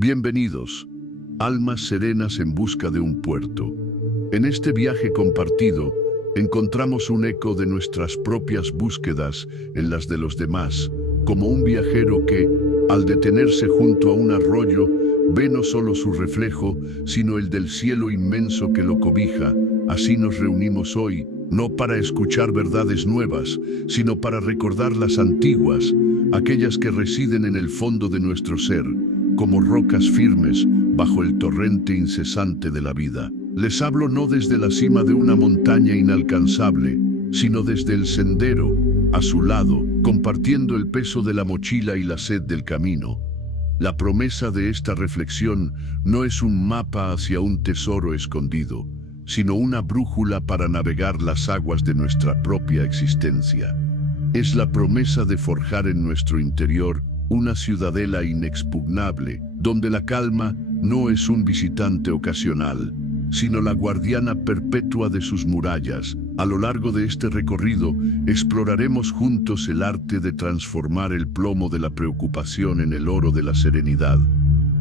Bienvenidos, almas serenas en busca de un puerto. En este viaje compartido, encontramos un eco de nuestras propias búsquedas en las de los demás, como un viajero que, al detenerse junto a un arroyo, ve no solo su reflejo, sino el del cielo inmenso que lo cobija. Así nos reunimos hoy, no para escuchar verdades nuevas, sino para recordar las antiguas, aquellas que residen en el fondo de nuestro ser, como rocas firmes bajo el torrente incesante de la vida. Les hablo no desde la cima de una montaña inalcanzable, sino desde el sendero, a su lado, compartiendo el peso de la mochila y la sed del camino. La promesa de esta reflexión no es un mapa hacia un tesoro escondido, sino una brújula para navegar las aguas de nuestra propia existencia. Es la promesa de forjar en nuestro interior una ciudadela inexpugnable, donde la calma no es un visitante ocasional, sino la guardiana perpetua de sus murallas. A lo largo de este recorrido, exploraremos juntos el arte de transformar el plomo de la preocupación en el oro de la serenidad,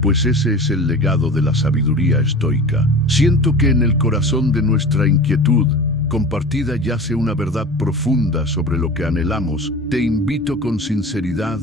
pues ese es el legado de la sabiduría estoica. Siento que en el corazón de nuestra inquietud compartida yace una verdad profunda sobre lo que anhelamos. Te invito con sinceridad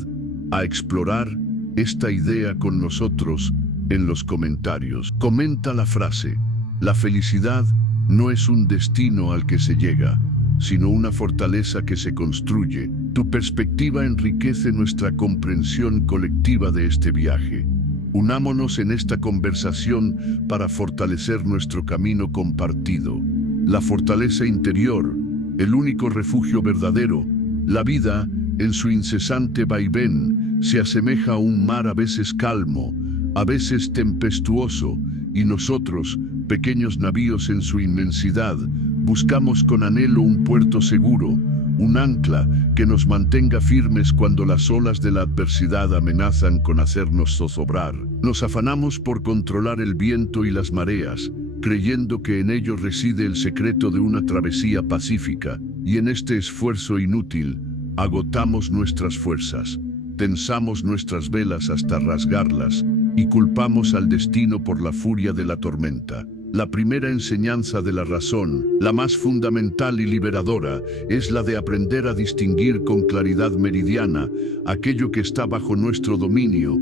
a explorar esta idea con nosotros en los comentarios. Comenta la frase: la felicidad no es un destino al que se llega, sino una fortaleza que se construye. Tu perspectiva enriquece nuestra comprensión colectiva de este viaje. Unámonos en esta conversación para fortalecer nuestro camino compartido. La fortaleza interior, el único refugio verdadero. La vida, en su incesante vaivén, se asemeja a un mar a veces calmo, a veces tempestuoso, y nosotros, pequeños navíos en su inmensidad, buscamos con anhelo un puerto seguro, un ancla que nos mantenga firmes cuando las olas de la adversidad amenazan con hacernos zozobrar. Nos afanamos por controlar el viento y las mareas, creyendo que en ello reside el secreto de una travesía pacífica, y en este esfuerzo inútil, agotamos nuestras fuerzas, tensamos nuestras velas hasta rasgarlas, y culpamos al destino por la furia de la tormenta. La primera enseñanza de la razón, la más fundamental y liberadora, es la de aprender a distinguir con claridad meridiana aquello que está bajo nuestro dominio,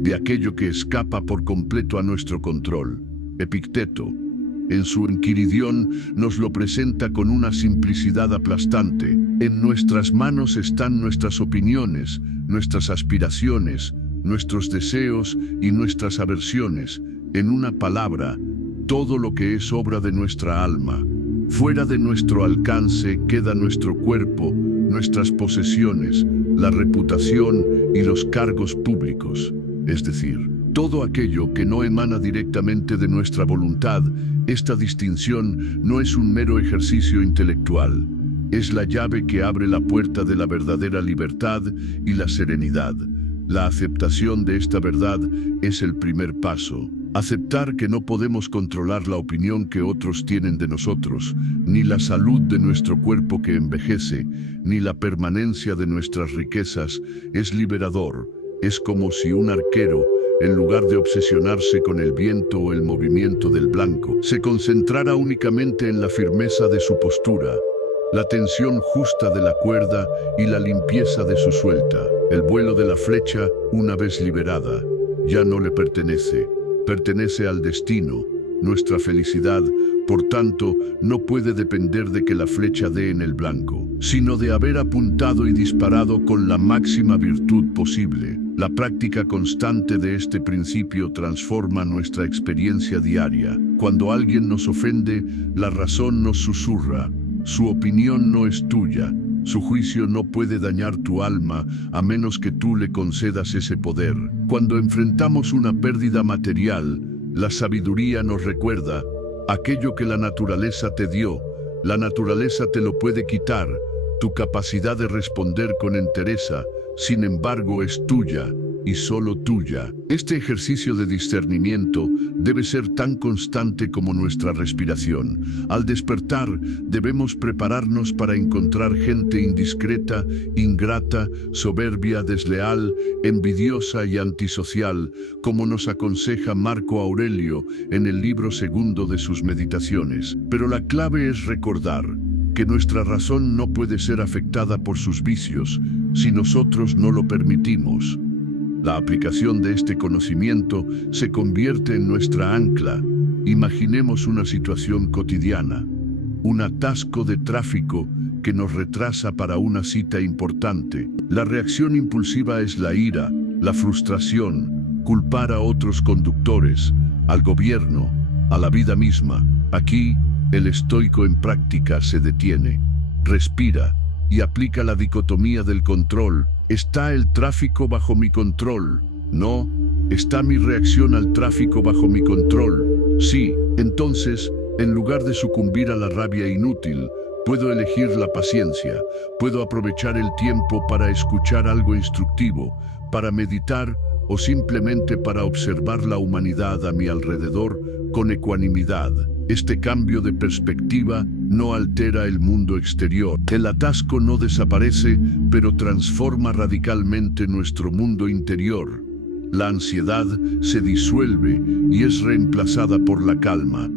de aquello que escapa por completo a nuestro control. Epicteto, en su Enquiridión, nos lo presenta con una simplicidad aplastante. En nuestras manos están nuestras opiniones, nuestras aspiraciones, nuestros deseos y nuestras aversiones. En una palabra, todo lo que es obra de nuestra alma. Fuera de nuestro alcance queda nuestro cuerpo, nuestras posesiones, la reputación y los cargos públicos. Es decir, todo aquello que no emana directamente de nuestra voluntad. Esta distinción no es un mero ejercicio intelectual. Es la llave que abre la puerta de la verdadera libertad y la serenidad. La aceptación de esta verdad es el primer paso. Aceptar que no podemos controlar la opinión que otros tienen de nosotros, ni la salud de nuestro cuerpo que envejece, ni la permanencia de nuestras riquezas, es liberador. Es como si un arquero, en lugar de obsesionarse con el viento o el movimiento del blanco, se concentrara únicamente en la firmeza de su postura, la tensión justa de la cuerda y la limpieza de su suelta. El vuelo de la flecha, una vez liberada, ya no le pertenece. Pertenece al destino. Nuestra felicidad, por tanto, no puede depender de que la flecha dé en el blanco, sino de haber apuntado y disparado con la máxima virtud posible. La práctica constante de este principio transforma nuestra experiencia diaria. Cuando alguien nos ofende, la razón nos susurra: su opinión no es tuya. Su juicio no puede dañar tu alma a menos que tú le concedas ese poder. Cuando enfrentamos una pérdida material, la sabiduría nos recuerda: aquello que la naturaleza te dio, la naturaleza te lo puede quitar. Tu capacidad de responder con entereza, sin embargo, es tuya. y solo tuya. Este ejercicio de discernimiento debe ser tan constante como nuestra respiración. Al despertar, debemos prepararnos para encontrar gente indiscreta, ingrata, soberbia, desleal, envidiosa y antisocial, como nos aconseja Marco Aurelio en el libro segundo de sus Meditaciones. Pero la clave es recordar que nuestra razón no puede ser afectada por sus vicios si nosotros no lo permitimos. La aplicación de este conocimiento se convierte en nuestra ancla. Imaginemos una situación cotidiana, un atasco de tráfico que nos retrasa para una cita importante. La reacción impulsiva es la ira, la frustración, culpar a otros conductores, al gobierno, a la vida misma. Aquí, el estoico en práctica se detiene, respira y aplica la dicotomía del control. ¿Está el tráfico bajo mi control? No. ¿Está mi reacción al tráfico bajo mi control? Sí. Entonces, en lugar de sucumbir a la rabia inútil, puedo elegir la paciencia, puedo aprovechar el tiempo para escuchar algo instructivo, para meditar o simplemente para observar la humanidad a mi alrededor con ecuanimidad. Este cambio de perspectiva no altera el mundo exterior. El atasco no desaparece, pero transforma radicalmente nuestro mundo interior. La ansiedad se disuelve y es reemplazada por la calma.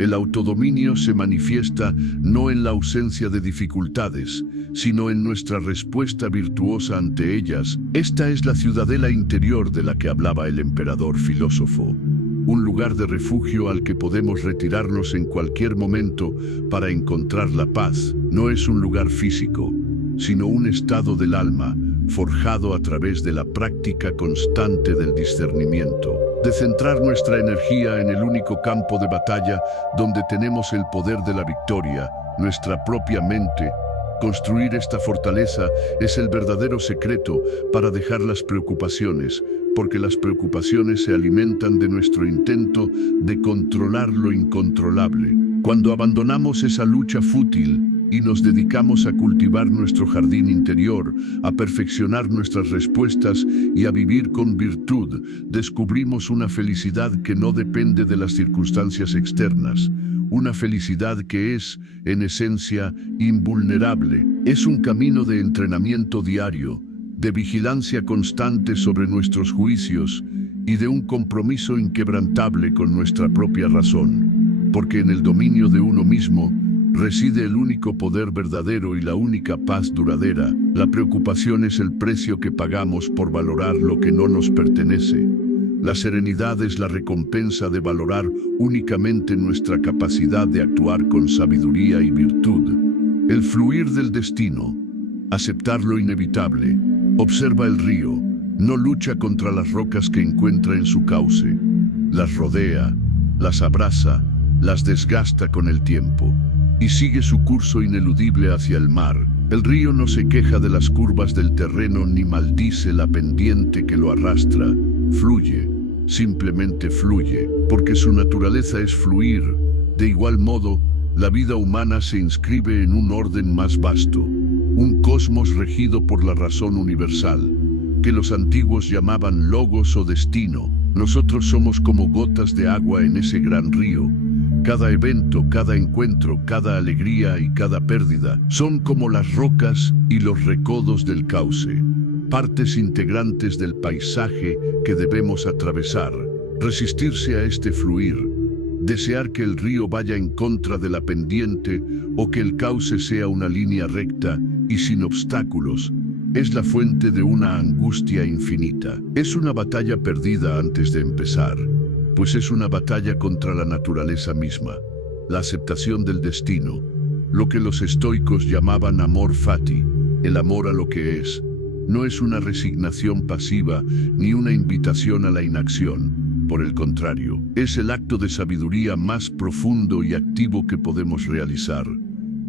El autodominio se manifiesta no en la ausencia de dificultades, sino en nuestra respuesta virtuosa ante ellas. Esta es la ciudadela interior de la que hablaba el emperador filósofo. Un lugar de refugio al que podemos retirarnos en cualquier momento para encontrar la paz. No es un lugar físico, sino un estado del alma, forjado a través de la práctica constante del discernimiento. De centrar nuestra energía en el único campo de batalla donde tenemos el poder de la victoria, nuestra propia mente. Construir esta fortaleza es el verdadero secreto para dejar las preocupaciones, porque las preocupaciones se alimentan de nuestro intento de controlar lo incontrolable. Cuando abandonamos esa lucha fútil y nos dedicamos a cultivar nuestro jardín interior, a perfeccionar nuestras respuestas y a vivir con virtud, descubrimos una felicidad que no depende de las circunstancias externas. Una felicidad que es, en esencia, invulnerable. Es un camino de entrenamiento diario, de vigilancia constante sobre nuestros juicios y de un compromiso inquebrantable con nuestra propia razón. Porque en el dominio de uno mismo reside el único poder verdadero y la única paz duradera. La preocupación es el precio que pagamos por valorar lo que no nos pertenece. La serenidad es la recompensa de valorar únicamente nuestra capacidad de actuar con sabiduría y virtud. El fluir del destino, aceptar lo inevitable, observa el río, no lucha contra las rocas que encuentra en su cauce, las rodea, las abraza, las desgasta con el tiempo y sigue su curso ineludible hacia el mar. El río no se queja de las curvas del terreno ni maldice la pendiente que lo arrastra. Fluye, simplemente fluye, porque su naturaleza es fluir. De igual modo, la vida humana se inscribe en un orden más vasto, un cosmos regido por la razón universal, que los antiguos llamaban logos o destino. Nosotros somos como gotas de agua en ese gran río. Cada evento, cada encuentro, cada alegría y cada pérdida son como las rocas y los recodos del cauce, partes integrantes del paisaje que debemos atravesar. Resistirse a este fluir, desear que el río vaya en contra de la pendiente o que el cauce sea una línea recta y sin obstáculos, es la fuente de una angustia infinita. Es una batalla perdida antes de empezar, pues es una batalla contra la naturaleza misma, la aceptación del destino, lo que los estoicos llamaban amor fati, el amor a lo que es. No es una resignación pasiva ni una invitación a la inacción. Por el contrario, es el acto de sabiduría más profundo y activo que podemos realizar.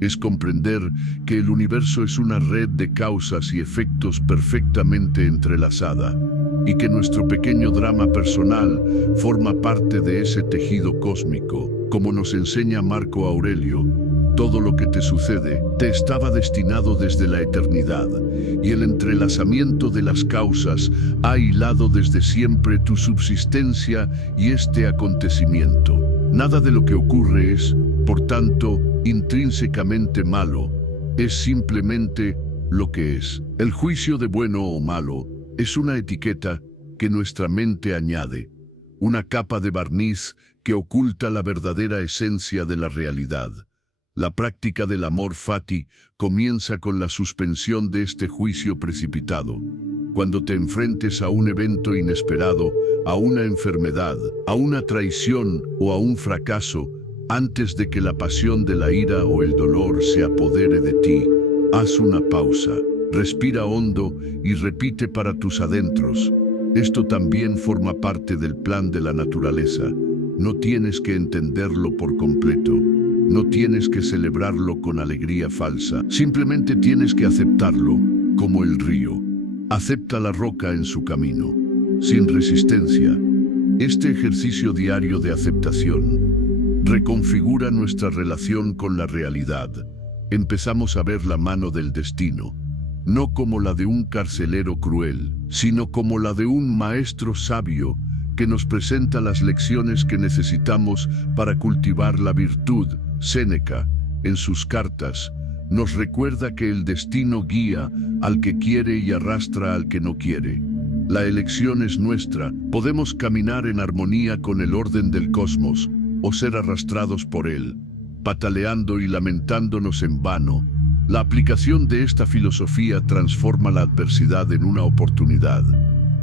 Es comprender que el universo es una red de causas y efectos perfectamente entrelazada, y que nuestro pequeño drama personal forma parte de ese tejido cósmico. Como nos enseña Marco Aurelio, Todo lo que te sucede te estaba destinado desde la eternidad, y el entrelazamiento de las causas ha hilado desde siempre tu subsistencia y este acontecimiento. Nada de lo que ocurre es, por tanto, intrínsecamente malo, es simplemente lo que es. El juicio de bueno o malo es una etiqueta que nuestra mente añade, una capa de barniz que oculta la verdadera esencia de la realidad. La práctica del amor fati comienza con la suspensión de este juicio precipitado. Cuando te enfrentes a un evento inesperado, a una enfermedad, a una traición o a un fracaso, antes de que la pasión de la ira o el dolor se apodere de ti, haz una pausa, respira hondo y repite para tus adentros. Esto también forma parte del plan de la naturaleza. No tienes que entenderlo por completo. No tienes que celebrarlo con alegría falsa. Simplemente tienes que aceptarlo como el río. Acepta la roca en su camino, sin resistencia. Este ejercicio diario de aceptación reconfigura nuestra relación con la realidad. Empezamos a ver la mano del destino, no como la de un carcelero cruel, sino como la de un maestro sabio que nos presenta las lecciones que necesitamos para cultivar la virtud. Séneca, en sus cartas, nos recuerda que el destino guía al que quiere y arrastra al que no quiere. La elección es nuestra. Podemos caminar en armonía con el orden del cosmos o ser arrastrados por él, pataleando y lamentándonos en vano. La aplicación de esta filosofía transforma la adversidad en una oportunidad.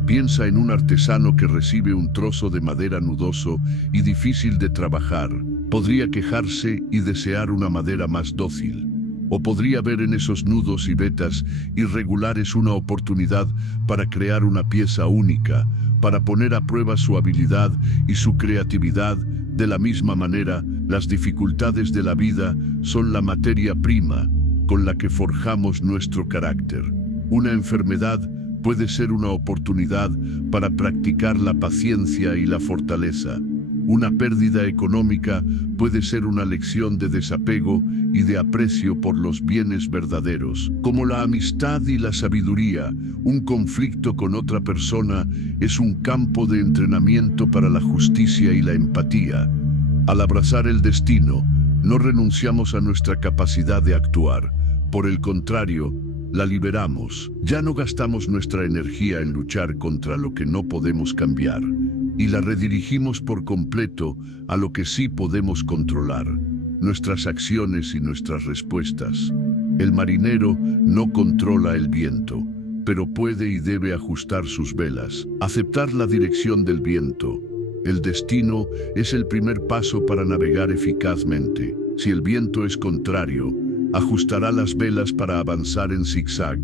Piensa en un artesano que recibe un trozo de madera nudoso y difícil de trabajar. Podría quejarse y desear una madera más dócil. O podría ver en esos nudos y vetas irregulares una oportunidad para crear una pieza única, para poner a prueba su habilidad y su creatividad. De la misma manera, las dificultades de la vida son la materia prima con la que forjamos nuestro carácter. Una enfermedad puede ser una oportunidad para practicar la paciencia y la fortaleza. Una pérdida económica puede ser una lección de desapego y de aprecio por los bienes verdaderos. Como la amistad y la sabiduría, un conflicto con otra persona es un campo de entrenamiento para la justicia y la empatía. Al abrazar el destino, no renunciamos a nuestra capacidad de actuar. Por el contrario, la liberamos. Ya no gastamos nuestra energía en luchar contra lo que no podemos cambiar y la redirigimos por completo a lo que sí podemos controlar, nuestras acciones y nuestras respuestas. El marinero no controla el viento, pero puede y debe ajustar sus velas, aceptar la dirección del viento. El destino es el primer paso para navegar eficazmente. Si el viento es contrario, ajustará las velas para avanzar en zigzag.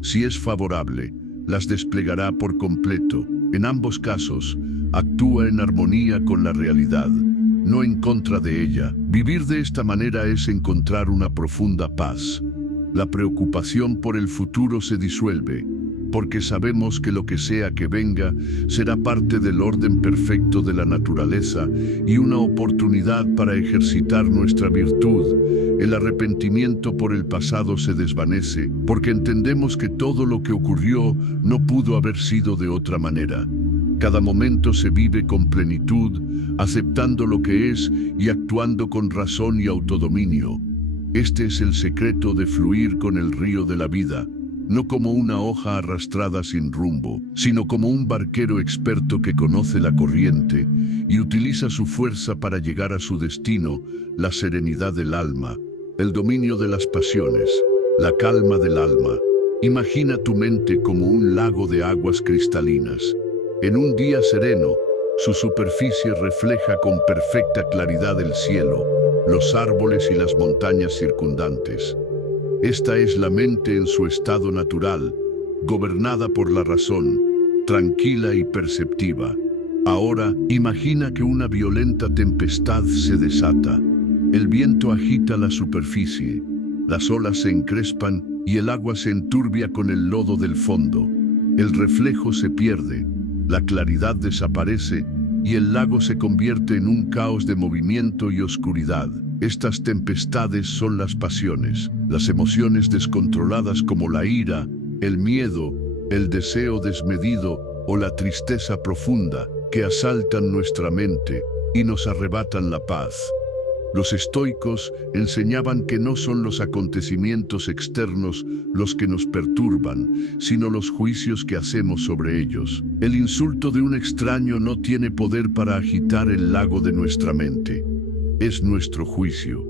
Si es favorable, las desplegará por completo. En ambos casos, actúa en armonía con la realidad, no en contra de ella. Vivir de esta manera es encontrar una profunda paz. La preocupación por el futuro se disuelve, porque sabemos que lo que sea que venga será parte del orden perfecto de la naturaleza y una oportunidad para ejercitar nuestra virtud. El arrepentimiento por el pasado se desvanece, porque entendemos que todo lo que ocurrió no pudo haber sido de otra manera. Cada momento se vive con plenitud, aceptando lo que es y actuando con razón y autodominio. Este es el secreto de fluir con el río de la vida, no como una hoja arrastrada sin rumbo, sino como un barquero experto que conoce la corriente y utiliza su fuerza para llegar a su destino, la serenidad del alma, el dominio de las pasiones, la calma del alma. Imagina tu mente como un lago de aguas cristalinas. En un día sereno, su superficie refleja con perfecta claridad el cielo, los árboles y las montañas circundantes. Esta es la mente en su estado natural, gobernada por la razón, tranquila y perceptiva. Ahora, imagina que una violenta tempestad se desata. El viento agita la superficie, las olas se encrespan y el agua se enturbia con el lodo del fondo. El reflejo se pierde, la claridad desaparece y el lago se convierte en un caos de movimiento y oscuridad. Estas tempestades son las pasiones, las emociones descontroladas como la ira, el miedo, el deseo desmedido o la tristeza profunda que asaltan nuestra mente y nos arrebatan la paz. Los estoicos enseñaban que no son los acontecimientos externos los que nos perturban, sino los juicios que hacemos sobre ellos. El insulto de un extraño no tiene poder para agitar el lago de nuestra mente. Es nuestro juicio.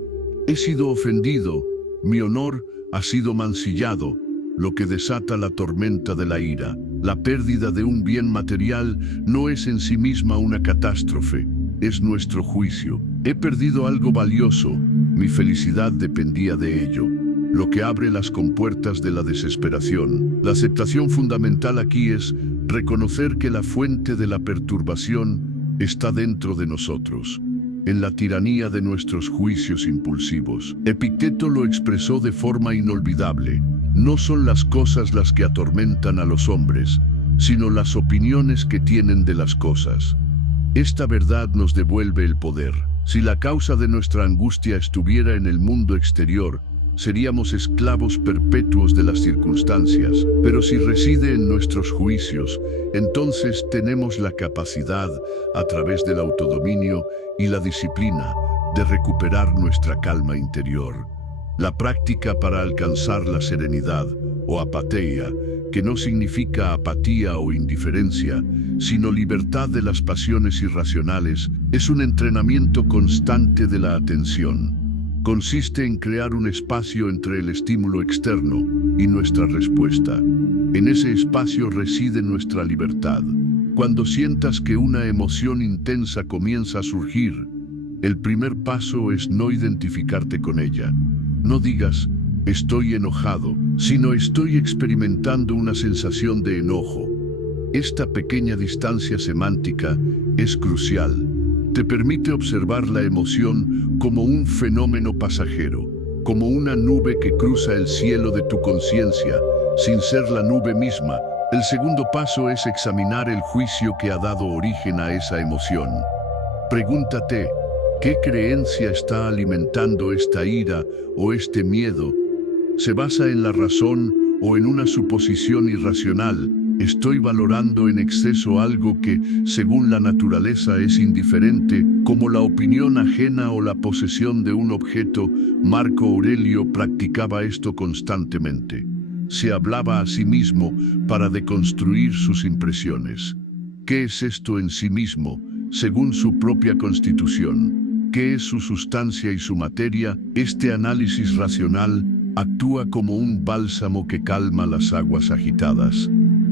He sido ofendido, mi honor ha sido mancillado, lo que desata la tormenta de la ira. La pérdida de un bien material no es en sí misma una catástrofe, es nuestro juicio. He perdido algo valioso, mi felicidad dependía de ello, lo que abre las compuertas de la desesperación. La aceptación fundamental aquí es reconocer que la fuente de la perturbación está dentro de nosotros, en la tiranía de nuestros juicios impulsivos. Epicteto lo expresó de forma inolvidable. No son las cosas las que atormentan a los hombres, sino las opiniones que tienen de las cosas. Esta verdad nos devuelve el poder. Si la causa de nuestra angustia estuviera en el mundo exterior, seríamos esclavos perpetuos de las circunstancias. Pero si reside en nuestros juicios, entonces tenemos la capacidad, a través del autodominio y la disciplina, de recuperar nuestra calma interior. La práctica para alcanzar la serenidad, o apatheia, que no significa apatía o indiferencia, sino libertad de las pasiones irracionales, es un entrenamiento constante de la atención. Consiste en crear un espacio entre el estímulo externo y nuestra respuesta. En ese espacio reside nuestra libertad. Cuando sientas que una emoción intensa comienza a surgir, el primer paso es no identificarte con ella. No digas, estoy enojado, sino estoy experimentando una sensación de enojo. Esta pequeña distancia semántica es crucial. Te permite observar la emoción como un fenómeno pasajero, como una nube que cruza el cielo de tu conciencia, sin ser la nube misma. El segundo paso es examinar el juicio que ha dado origen a esa emoción. Pregúntate, ¿qué creencia está alimentando esta ira o este miedo? ¿Se basa en la razón o en una suposición irracional? ¿Estoy valorando en exceso algo que, según la naturaleza, es indiferente, como la opinión ajena o la posesión de un objeto? Marco Aurelio practicaba esto constantemente. Se hablaba a sí mismo para deconstruir sus impresiones. ¿Qué es esto en sí mismo, según su propia constitución? ¿Qué es su sustancia y su materia? Este análisis racional actúa como un bálsamo que calma las aguas agitadas.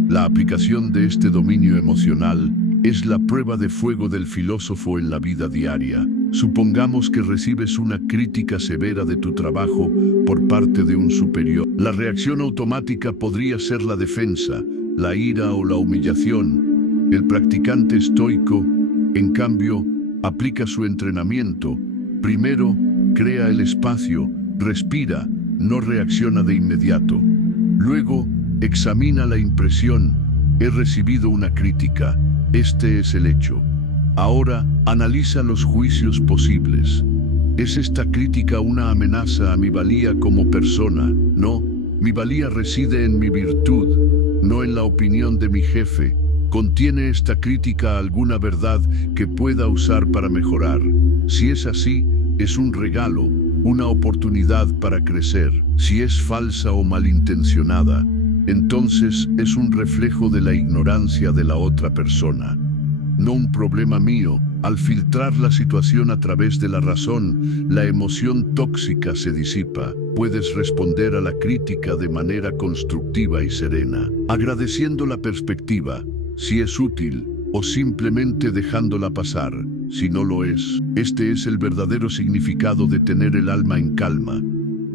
La aplicación de este dominio emocional es la prueba de fuego del filósofo en la vida diaria. Supongamos que recibes una crítica severa de tu trabajo por parte de un superior. La reacción automática podría ser la defensa, la ira o la humillación. El practicante estoico, en cambio, aplica su entrenamiento. Primero, crea el espacio, respira, no reacciona de inmediato. Luego, examina la impresión. He recibido una crítica. Este es el hecho. Ahora, analiza los juicios posibles. ¿Es esta crítica una amenaza a mi valía como persona? No, mi valía reside en mi virtud, no en la opinión de mi jefe. ¿Contiene esta crítica alguna verdad que pueda usar para mejorar? Si es así, es un regalo, una oportunidad para crecer. Si es falsa o malintencionada, entonces es un reflejo de la ignorancia de la otra persona, no un problema mío. Al filtrar la situación a través de la razón, la emoción tóxica se disipa. Puedes responder a la crítica de manera constructiva y serena, agradeciendo la perspectiva, si es útil, o simplemente dejándola pasar, si no lo es. Este es el verdadero significado de tener el alma en calma.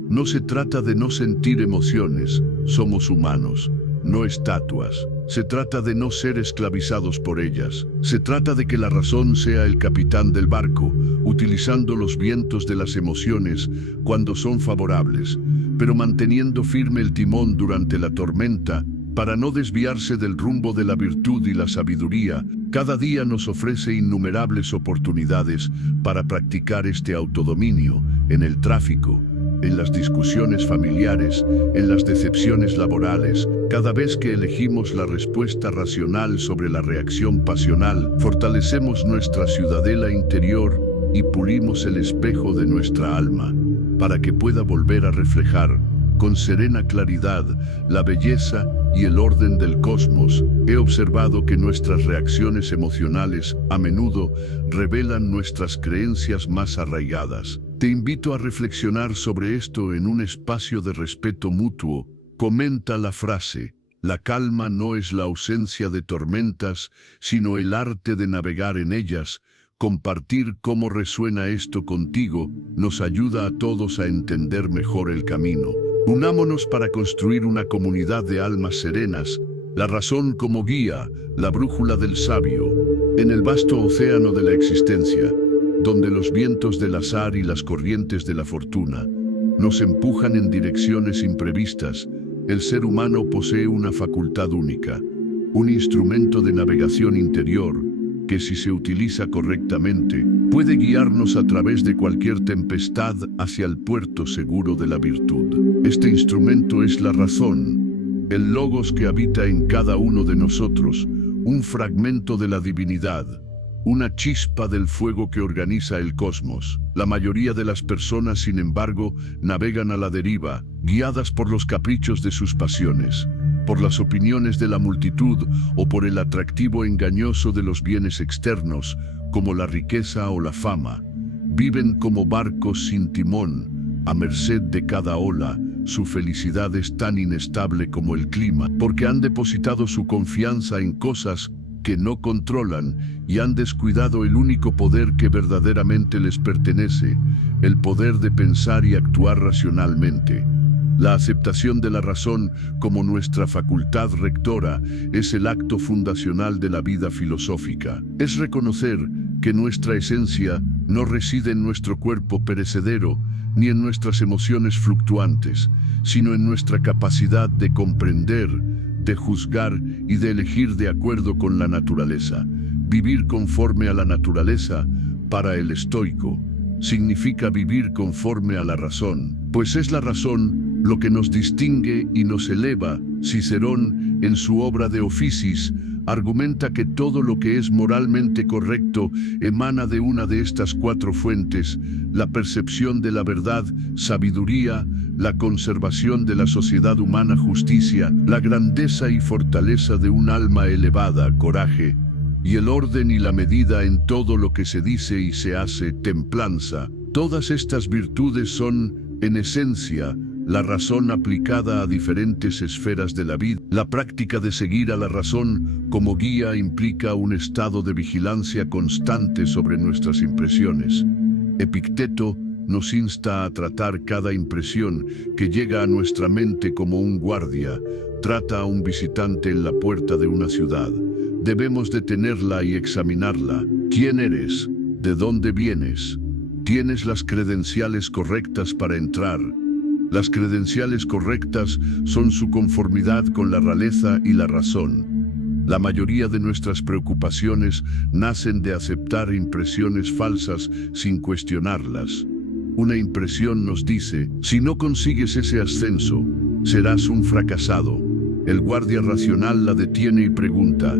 No se trata de no sentir emociones, somos humanos, no estatuas. Se trata de no ser esclavizados por ellas. Se trata de que la razón sea el capitán del barco, utilizando los vientos de las emociones cuando son favorables, pero manteniendo firme el timón durante la tormenta. Para no desviarse del rumbo de la virtud y la sabiduría, cada día nos ofrece innumerables oportunidades para practicar este autodominio en el tráfico, en las discusiones familiares, en las decepciones laborales. Cada vez que elegimos la respuesta racional sobre la reacción pasional, fortalecemos nuestra ciudadela interior y pulimos el espejo de nuestra alma, para que pueda volver a reflejar con serena claridad la belleza y el orden del cosmos. He observado que nuestras reacciones emocionales a menudo revelan nuestras creencias más arraigadas. Te invito a reflexionar sobre esto en un espacio de respeto mutuo. Comenta la frase: la calma no es la ausencia de tormentas, sino el arte de navegar en ellas. Compartir cómo resuena esto contigo nos ayuda a todos a entender mejor el camino. Unámonos para construir una comunidad de almas serenas, la razón como guía, la brújula del sabio, en el vasto océano de la existencia, donde los vientos del azar y las corrientes de la fortuna nos empujan en direcciones imprevistas. El ser humano posee una facultad única, un instrumento de navegación interior, que si se utiliza correctamente, puede guiarnos a través de cualquier tempestad hacia el puerto seguro de la virtud. Este instrumento es la razón, el logos que habita en cada uno de nosotros, un fragmento de la divinidad, una chispa del fuego que organiza el cosmos. La mayoría de las personas, sin embargo, navegan a la deriva, guiadas por los caprichos de sus pasiones, por las opiniones de la multitud o por el atractivo engañoso de los bienes externos, como la riqueza o la fama. Viven como barcos sin timón, a merced de cada ola. Su felicidad es tan inestable como el clima, porque han depositado su confianza en cosas que no controlan y han descuidado el único poder que verdaderamente les pertenece, el poder de pensar y actuar racionalmente. La aceptación de la razón como nuestra facultad rectora es el acto fundacional de la vida filosófica. Es reconocer que nuestra esencia no reside en nuestro cuerpo perecedero ni en nuestras emociones fluctuantes, sino en nuestra capacidad de comprender, de juzgar y de elegir de acuerdo con la naturaleza. Vivir conforme a la naturaleza, para el estoico, significa vivir conforme a la razón, pues es la razón lo que nos distingue y nos eleva. Cicerón, en su obra de Oficis, argumenta que todo lo que es moralmente correcto emana de una de estas cuatro fuentes: la percepción de la verdad, sabiduría; la conservación de la sociedad humana, justicia; la grandeza y fortaleza de un alma elevada, coraje; y el orden y la medida en todo lo que se dice y se hace, templanza. Todas estas virtudes son, en esencia, la razón aplicada a diferentes esferas de la vida. La práctica de seguir a la razón como guía implica un estado de vigilancia constante sobre nuestras impresiones. Epicteto nos insta a tratar cada impresión que llega a nuestra mente como un guardia trata a un visitante en la puerta de una ciudad. Debemos detenerla y examinarla. ¿Quién eres? ¿De dónde vienes? ¿Tienes las credenciales correctas para entrar? Las credenciales correctas son su conformidad con la realeza y la razón. La mayoría de nuestras preocupaciones nacen de aceptar impresiones falsas sin cuestionarlas. Una impresión nos dice: si no consigues ese ascenso, serás un fracasado. El guardia racional la detiene y pregunta: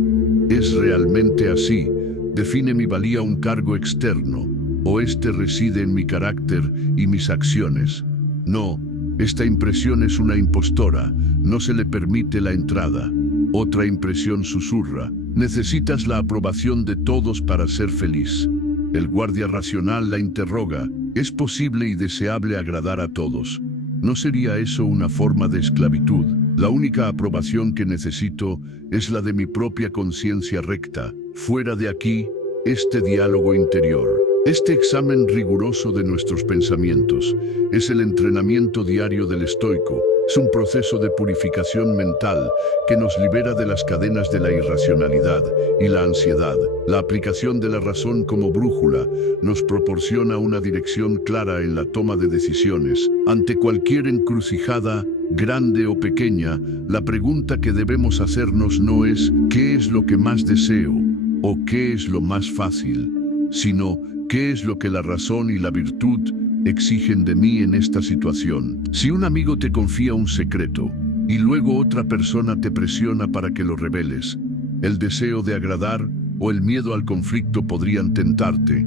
¿es realmente así? ¿Define mi valía un cargo externo? ¿O este reside en mi carácter y mis acciones? No. Esta impresión es una impostora, no se le permite la entrada. Otra impresión susurra: necesitas la aprobación de todos para ser feliz. El guardia racional la interroga: ¿es posible y deseable agradar a todos? ¿No sería eso una forma de esclavitud? La única aprobación que necesito es la de mi propia conciencia recta. Fuera de aquí, este diálogo interior. Este examen riguroso de nuestros pensamientos es el entrenamiento diario del estoico, Es un proceso de purificación mental que nos libera de las cadenas de la irracionalidad y la ansiedad. La aplicación de la razón como brújula nos proporciona una dirección clara en la toma de decisiones. Ante cualquier encrucijada, grande o pequeña, la pregunta que debemos hacernos no es ¿qué es lo que más deseo? O ¿qué es lo más fácil? Sino ¿qué es lo que la razón y la virtud exigen de mí en esta situación? Si un amigo te confía un secreto y luego otra persona te presiona para que lo reveles, el deseo de agradar o el miedo al conflicto podrían tentarte,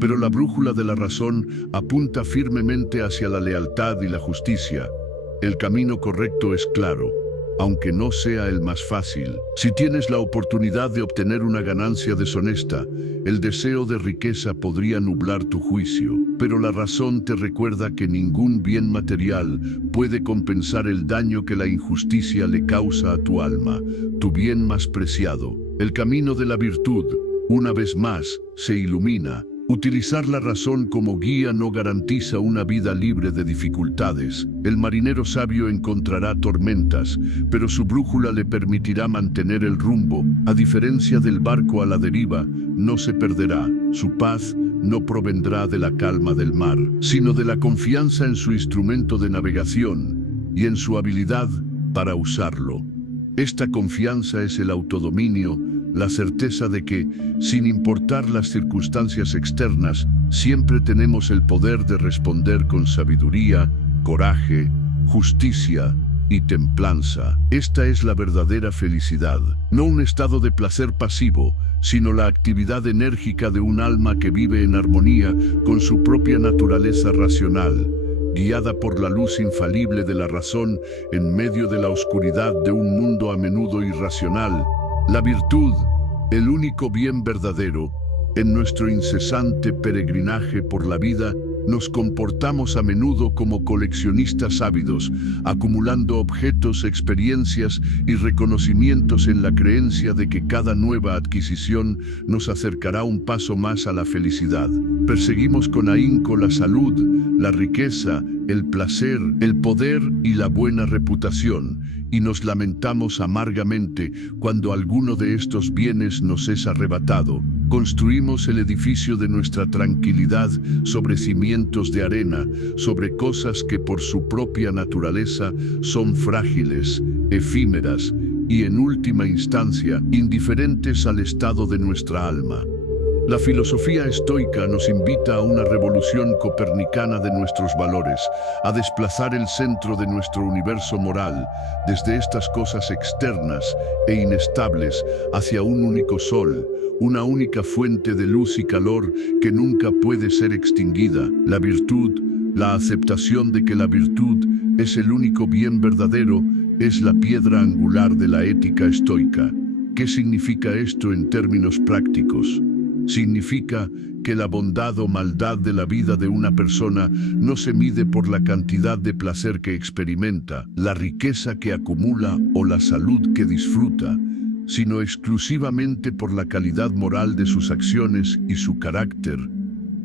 pero la brújula de la razón apunta firmemente hacia la lealtad y la justicia. El camino correcto es claro, aunque no sea el más fácil. Si tienes la oportunidad de obtener una ganancia deshonesta, el deseo de riqueza podría nublar tu juicio, pero la razón te recuerda que ningún bien material puede compensar el daño que la injusticia le causa a tu alma, tu bien más preciado. El camino de la virtud, una vez más, se ilumina. Utilizar la razón como guía no garantiza una vida libre de dificultades. El marinero sabio encontrará tormentas, pero su brújula le permitirá mantener el rumbo. A diferencia del barco a la deriva, no se perderá. Su paz no provendrá de la calma del mar, sino de la confianza en su instrumento de navegación y en su habilidad para usarlo. Esta confianza es el autodominio, la certeza de que, sin importar las circunstancias externas, siempre tenemos el poder de responder con sabiduría, coraje, justicia y templanza. Esta es la verdadera felicidad, no un estado de placer pasivo, sino la actividad enérgica de un alma que vive en armonía con su propia naturaleza racional, guiada por la luz infalible de la razón en medio de la oscuridad de un mundo a menudo irracional. La virtud, el único bien verdadero, en nuestro incesante peregrinaje por la vida, nos comportamos a menudo como coleccionistas ávidos, acumulando objetos, experiencias y reconocimientos en la creencia de que cada nueva adquisición nos acercará un paso más a la felicidad. Perseguimos con ahínco la salud, la riqueza, el placer, el poder y la buena reputación, y nos lamentamos amargamente cuando alguno de estos bienes nos es arrebatado. Construimos el edificio de nuestra tranquilidad sobre cimientos de arena, sobre cosas que por su propia naturaleza son frágiles, efímeras y en última instancia indiferentes al estado de nuestra alma. La filosofía estoica nos invita a una revolución copernicana de nuestros valores, a desplazar el centro de nuestro universo moral desde estas cosas externas e inestables hacia un único sol, una única fuente de luz y calor que nunca puede ser extinguida. La virtud, la aceptación de que la virtud es el único bien verdadero, es la piedra angular de la ética estoica. ¿Qué significa esto en términos prácticos? Significa que la bondad o maldad de la vida de una persona no se mide por la cantidad de placer que experimenta, la riqueza que acumula o la salud que disfruta, sino exclusivamente por la calidad moral de sus acciones y su carácter.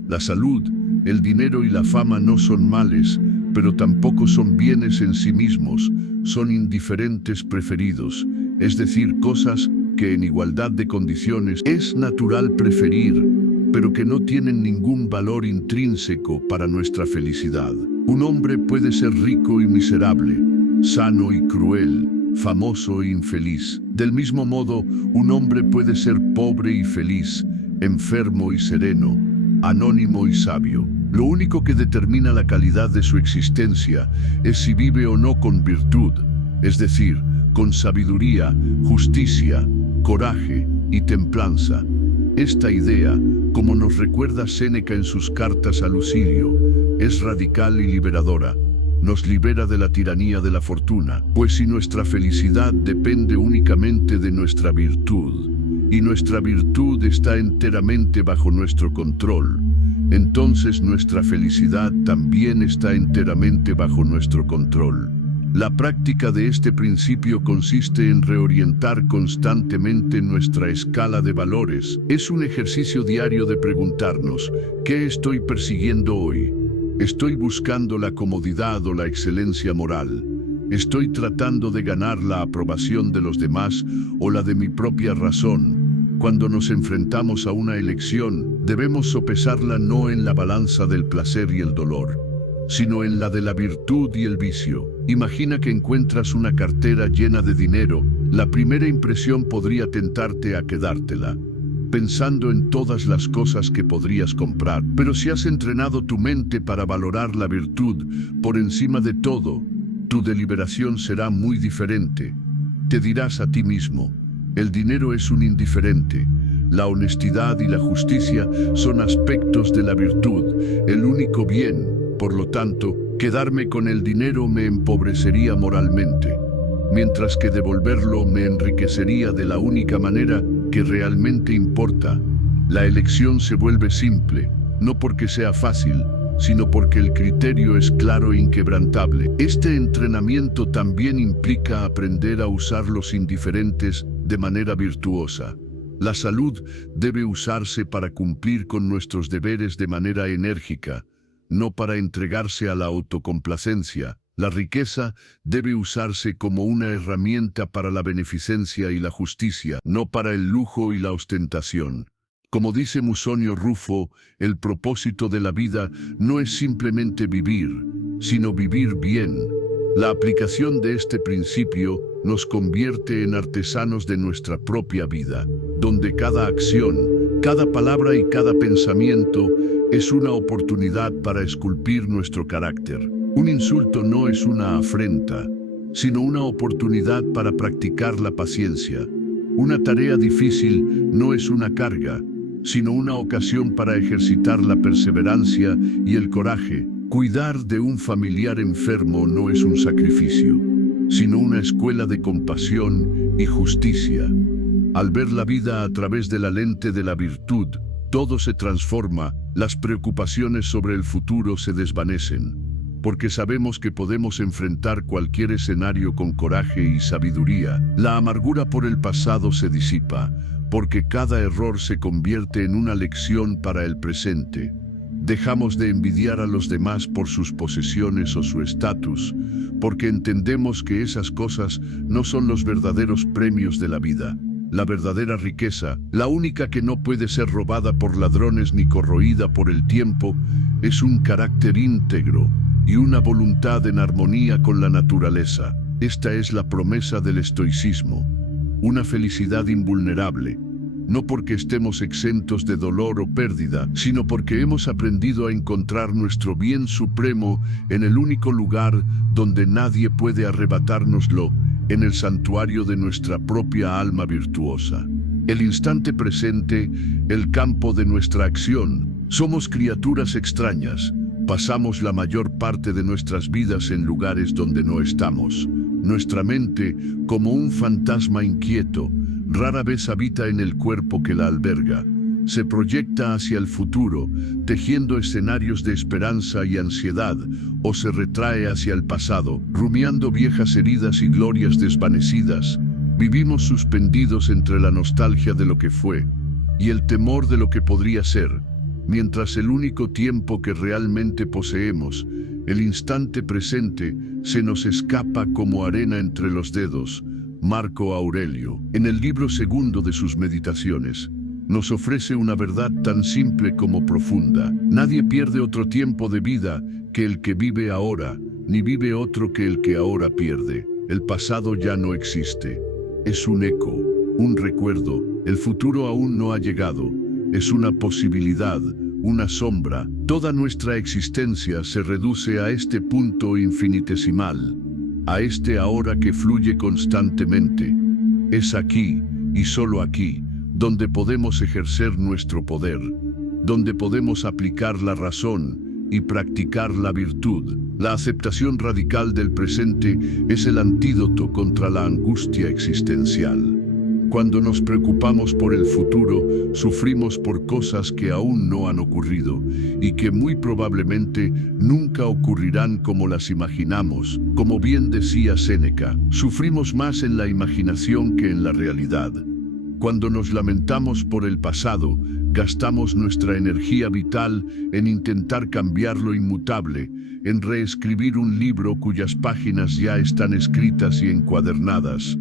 La salud, el dinero y la fama no son males, pero tampoco son bienes en sí mismos, son indiferentes preferidos, es decir, cosas que en igualdad de condiciones es natural preferir, pero que no tienen ningún valor intrínseco para nuestra felicidad. Un hombre puede ser rico y miserable, sano y cruel, famoso e infeliz. Del mismo modo, un hombre puede ser pobre y feliz, enfermo y sereno, anónimo y sabio. Lo único que determina la calidad de su existencia es si vive o no con virtud, es decir, con sabiduría, justicia, coraje y templanza. Esta idea, como nos recuerda Séneca en sus cartas a Lucilio, es radical y liberadora. Nos libera de la tiranía de la fortuna, pues si nuestra felicidad depende únicamente de nuestra virtud, y nuestra virtud está enteramente bajo nuestro control, entonces nuestra felicidad también está enteramente bajo nuestro control. La práctica de este principio consiste en reorientar constantemente nuestra escala de valores. Es un ejercicio diario de preguntarnos, ¿qué estoy persiguiendo hoy? ¿Estoy buscando la comodidad o la excelencia moral? ¿Estoy tratando de ganar la aprobación de los demás o la de mi propia razón? Cuando nos enfrentamos a una elección, debemos sopesarla no en la balanza del placer y el dolor, sino en la de la virtud y el vicio. Imagina que encuentras una cartera llena de dinero. La primera impresión podría tentarte a quedártela, pensando en todas las cosas que podrías comprar. Pero si has entrenado tu mente para valorar la virtud por encima de todo, tu deliberación será muy diferente. Te dirás a ti mismo: el dinero es un indiferente. La honestidad y la justicia son aspectos de la virtud, el único bien. Por lo tanto, quedarme con el dinero me empobrecería moralmente, mientras que devolverlo me enriquecería de la única manera que realmente importa. La elección se vuelve simple, no porque sea fácil, sino porque el criterio es claro e inquebrantable. Este entrenamiento también implica aprender a usar los indiferentes de manera virtuosa. La salud debe usarse para cumplir con nuestros deberes de manera enérgica, no para entregarse a la autocomplacencia. La riqueza debe usarse como una herramienta para la beneficencia y la justicia, no para el lujo y la ostentación. Como dice Musonio Rufo, el propósito de la vida no es simplemente vivir, sino vivir bien. La aplicación de este principio nos convierte en artesanos de nuestra propia vida, donde cada acción, cada palabra y cada pensamiento es una oportunidad para esculpir nuestro carácter. Un insulto no es una afrenta, sino una oportunidad para practicar la paciencia. Una tarea difícil no es una carga, sino una ocasión para ejercitar la perseverancia y el coraje. Cuidar de un familiar enfermo no es un sacrificio, sino una escuela de compasión y justicia. Al ver la vida a través de la lente de la virtud, todo se transforma, las preocupaciones sobre el futuro se desvanecen, porque sabemos que podemos enfrentar cualquier escenario con coraje y sabiduría. La amargura por el pasado se disipa, porque cada error se convierte en una lección para el presente. Dejamos de envidiar a los demás por sus posesiones o su estatus, porque entendemos que esas cosas no son los verdaderos premios de la vida. La verdadera riqueza, la única que no puede ser robada por ladrones ni corroída por el tiempo, es un carácter íntegro y una voluntad en armonía con la naturaleza. Esta es la promesa del estoicismo, una felicidad invulnerable, no porque estemos exentos de dolor o pérdida, sino porque hemos aprendido a encontrar nuestro bien supremo en el único lugar donde nadie puede arrebatárnoslo, en el santuario de nuestra propia alma virtuosa. El instante presente, el campo de nuestra acción. Somos criaturas extrañas. Pasamos la mayor parte de nuestras vidas en lugares donde no estamos. Nuestra mente, como un fantasma inquieto, rara vez habita en el cuerpo que la alberga. Se proyecta hacia el futuro, tejiendo escenarios de esperanza y ansiedad, o se retrae hacia el pasado, rumiando viejas heridas y glorias desvanecidas. Vivimos suspendidos entre la nostalgia de lo que fue y el temor de lo que podría ser, mientras el único tiempo que realmente poseemos, el instante presente, se nos escapa como arena entre los dedos. Marco Aurelio, en el libro segundo de sus Meditaciones, nos ofrece una verdad tan simple como profunda. Nadie pierde otro tiempo de vida que el que vive ahora, ni vive otro que el que ahora pierde. El pasado ya no existe. Es un eco, un recuerdo. El futuro aún no ha llegado. Es una posibilidad, una sombra. Toda nuestra existencia se reduce a este punto infinitesimal, a este ahora que fluye constantemente. Es aquí, y solo aquí, donde podemos ejercer nuestro poder, donde podemos aplicar la razón y practicar la virtud. La aceptación radical del presente es el antídoto contra la angustia existencial. Cuando nos preocupamos por el futuro, sufrimos por cosas que aún no han ocurrido y que muy probablemente nunca ocurrirán como las imaginamos. Como bien decía Séneca, sufrimos más en la imaginación que en la realidad. Cuando nos lamentamos por el pasado, Gastamos nuestra energía vital en intentar cambiar lo inmutable, en reescribir un libro cuyas páginas ya están escritas y encuadernadas.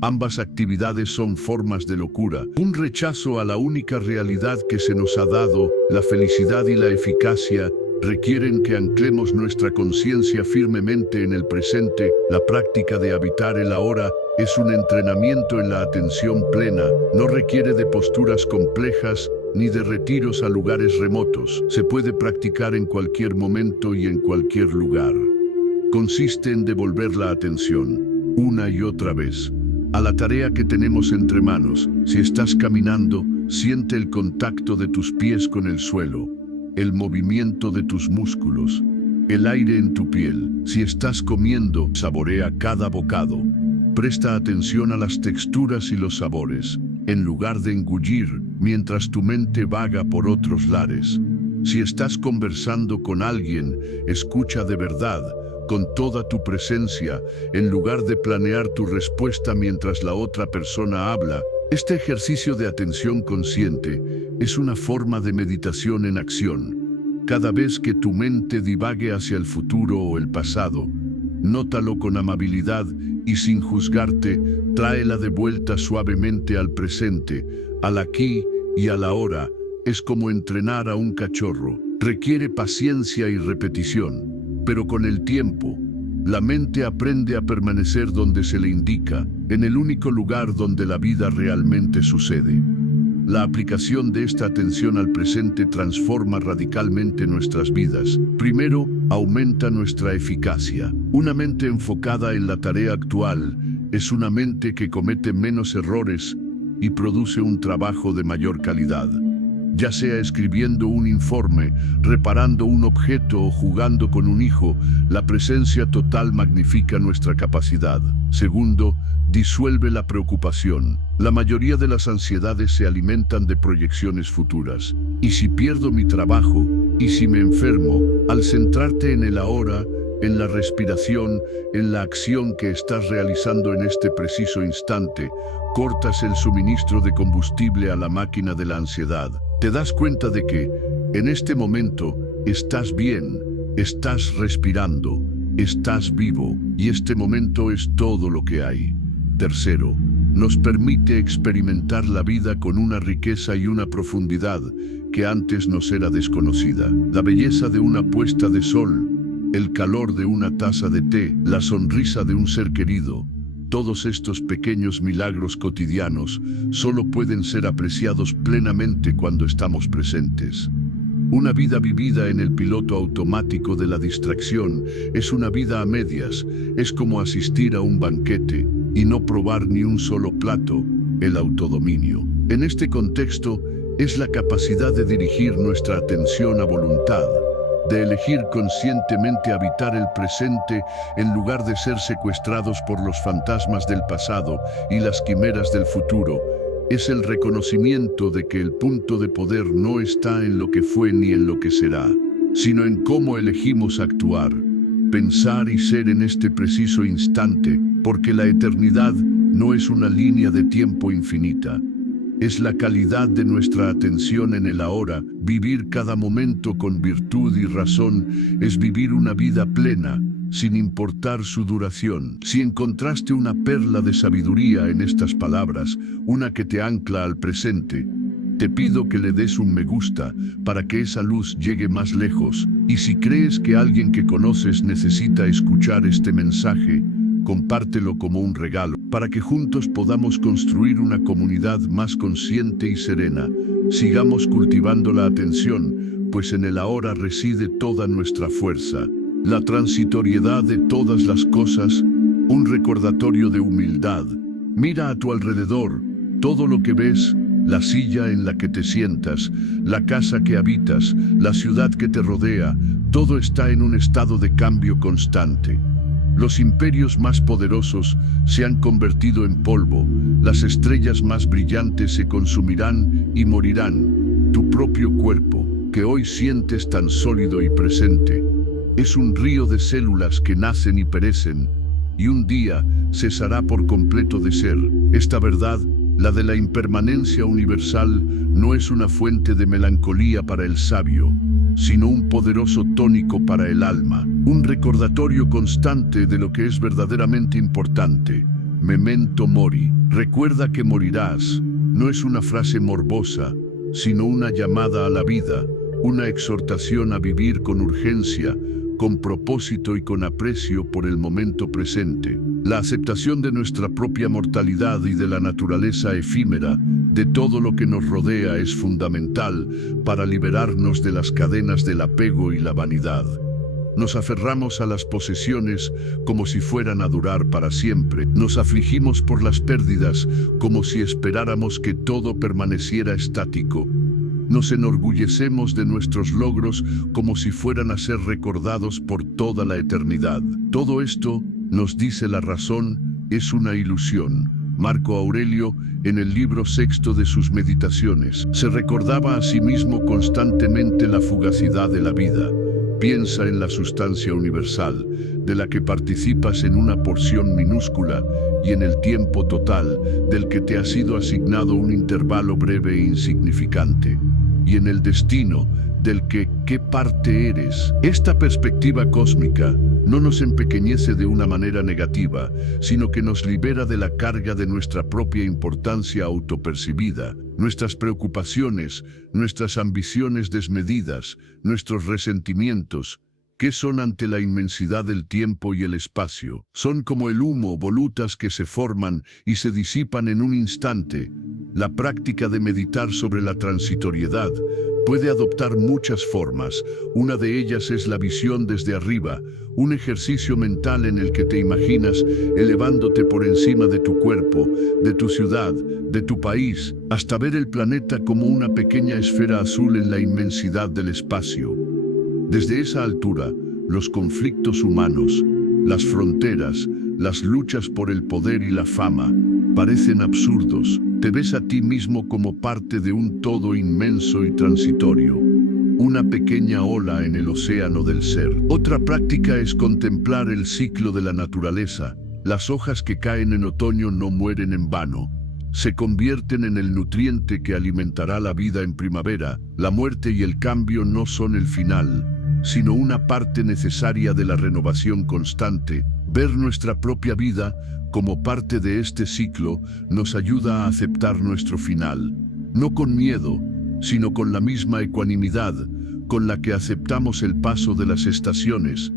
Ambas actividades son formas de locura, un rechazo a la única realidad que se nos ha dado. La felicidad y la eficacia requieren que anclemos nuestra conciencia firmemente en el presente. La práctica de habitar el ahora es un entrenamiento en la atención plena, no requiere de posturas complejas ni de retiros a lugares remotos. Se puede practicar en cualquier momento y en cualquier lugar. Consiste en devolver la atención, una y otra vez, a la tarea que tenemos entre manos. Si estás caminando, siente el contacto de tus pies con el suelo, el movimiento de tus músculos, el aire en tu piel. Si estás comiendo, saborea cada bocado. Presta atención a las texturas y los sabores, en lugar de engullir mientras tu mente vaga por otros lares. Si estás conversando con alguien, escucha de verdad, con toda tu presencia, en lugar de planear tu respuesta mientras la otra persona habla. Este ejercicio de atención consciente es una forma de meditación en acción. Cada vez que tu mente divague hacia el futuro o el pasado, nótalo con amabilidad y sin juzgarte, tráela de vuelta suavemente al presente, al aquí y al ahora. Es como entrenar a un cachorro. Requiere paciencia y repetición. Pero con el tiempo, la mente aprende a permanecer donde se le indica, en el único lugar donde la vida realmente sucede. La aplicación de esta atención al presente transforma radicalmente nuestras vidas. Primero, aumenta nuestra eficacia. Una mente enfocada en la tarea actual es una mente que comete menos errores y produce un trabajo de mayor calidad. Ya sea escribiendo un informe, reparando un objeto o jugando con un hijo, la presencia total magnifica nuestra capacidad. Segundo, disuelve la preocupación. La mayoría de las ansiedades se alimentan de proyecciones futuras. ¿Y si pierdo mi trabajo? ¿Y si me enfermo? Al centrarte en el ahora, en la respiración, en la acción que estás realizando en este preciso instante, cortas el suministro de combustible a la máquina de la ansiedad. Te das cuenta de que, en este momento, estás bien, estás respirando, estás vivo, y este momento es todo lo que hay. Tercero, nos permite experimentar la vida con una riqueza y una profundidad que antes nos era desconocida. La belleza de una puesta de sol, el calor de una taza de té, la sonrisa de un ser querido. Todos estos pequeños milagros cotidianos solo pueden ser apreciados plenamente cuando estamos presentes. Una vida vivida en el piloto automático de la distracción es una vida a medias. Es como asistir a un banquete y no probar ni un solo plato, el autodominio. En este contexto, es la capacidad de dirigir nuestra atención a voluntad, de elegir conscientemente habitar el presente en lugar de ser secuestrados por los fantasmas del pasado y las quimeras del futuro. Es el reconocimiento de que el punto de poder no está en lo que fue ni en lo que será, sino en cómo elegimos actuar, pensar y ser en este preciso instante, porque la eternidad no es una línea de tiempo infinita. Es la calidad de nuestra atención en el ahora. Vivir cada momento con virtud y razón es vivir una vida plena, sin importar su duración. Si encontraste una perla de sabiduría en estas palabras, una que te ancla al presente, te pido que le des un me gusta para que esa luz llegue más lejos. Y si crees que alguien que conoces necesita escuchar este mensaje, compártelo como un regalo, para que juntos podamos construir una comunidad más consciente y serena. Sigamos cultivando la atención, pues en el ahora reside toda nuestra fuerza. La transitoriedad de todas las cosas, un recordatorio de humildad. Mira a tu alrededor, todo lo que ves, la silla en la que te sientas, la casa que habitas, la ciudad que te rodea, todo está en un estado de cambio constante. Los imperios más poderosos se han convertido en polvo, las estrellas más brillantes se consumirán y morirán. Tu propio cuerpo, que hoy sientes tan sólido y presente, es un río de células que nacen y perecen, y un día cesará por completo de ser. Esta verdad la de la impermanencia universal, no es una fuente de melancolía para el sabio, sino un poderoso tónico para el alma, un recordatorio constante de lo que es verdaderamente importante. Memento mori, recuerda que morirás, no es una frase morbosa, sino una llamada a la vida, una exhortación a vivir con urgencia, con propósito y con aprecio por el momento presente. La aceptación de nuestra propia mortalidad y de la naturaleza efímera de todo lo que nos rodea es fundamental para liberarnos de las cadenas del apego y la vanidad. Nos aferramos a las posesiones como si fueran a durar para siempre. Nos afligimos por las pérdidas como si esperáramos que todo permaneciera estático. Nos enorgullecemos de nuestros logros como si fueran a ser recordados por toda la eternidad. Todo esto, nos dice la razón, es una ilusión. Marco Aurelio, en el libro sexto de sus Meditaciones, se recordaba a sí mismo constantemente la fugacidad de la vida. Piensa en la sustancia universal, de la que participas en una porción minúscula, y en el tiempo total, del que te ha sido asignado un intervalo breve e insignificante, y en el destino, del que ¿qué parte eres? Esta perspectiva cósmica no nos empequeñece de una manera negativa, sino que nos libera de la carga de nuestra propia importancia autopercibida, nuestras preocupaciones, nuestras ambiciones desmedidas, nuestros resentimientos, que son ante la inmensidad del tiempo y el espacio. Son como el humo, volutas que se forman y se disipan en un instante. La práctica de meditar sobre la transitoriedad puede adoptar muchas formas. Una de ellas es la visión desde arriba, un ejercicio mental en el que te imaginas elevándote por encima de tu cuerpo, de tu ciudad, de tu país, hasta ver el planeta como una pequeña esfera azul en la inmensidad del espacio. Desde esa altura, los conflictos humanos, las fronteras, las luchas por el poder y la fama, parecen absurdos. Te ves a ti mismo como parte de un todo inmenso y transitorio, una pequeña ola en el océano del ser. Otra práctica es contemplar el ciclo de la naturaleza. Las hojas que caen en otoño no mueren en vano. Se convierten en el nutriente que alimentará la vida en primavera. La muerte y el cambio no son el final, sino una parte necesaria de la renovación constante. Ver nuestra propia vida como parte de este ciclo nos ayuda a aceptar nuestro final, no con miedo, sino con la misma ecuanimidad con la que aceptamos el paso de las estaciones.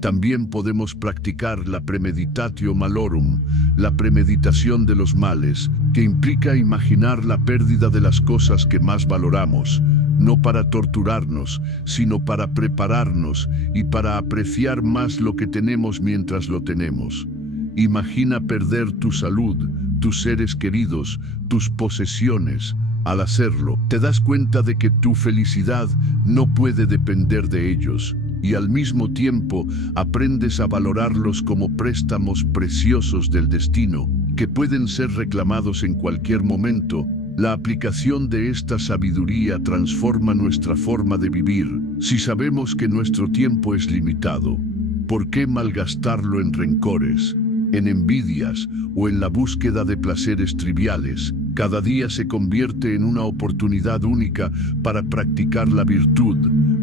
También podemos practicar la premeditatio malorum, la premeditación de los males, que implica imaginar la pérdida de las cosas que más valoramos, no para torturarnos, sino para prepararnos y para apreciar más lo que tenemos mientras lo tenemos. Imagina perder tu salud, tus seres queridos, tus posesiones. Al hacerlo, te das cuenta de que tu felicidad no puede depender de ellos, y al mismo tiempo aprendes a valorarlos como préstamos preciosos del destino, que pueden ser reclamados en cualquier momento. La aplicación de esta sabiduría transforma nuestra forma de vivir. Si sabemos que nuestro tiempo es limitado, ¿por qué malgastarlo en rencores, en envidias o en la búsqueda de placeres triviales? Cada día se convierte en una oportunidad única para practicar la virtud,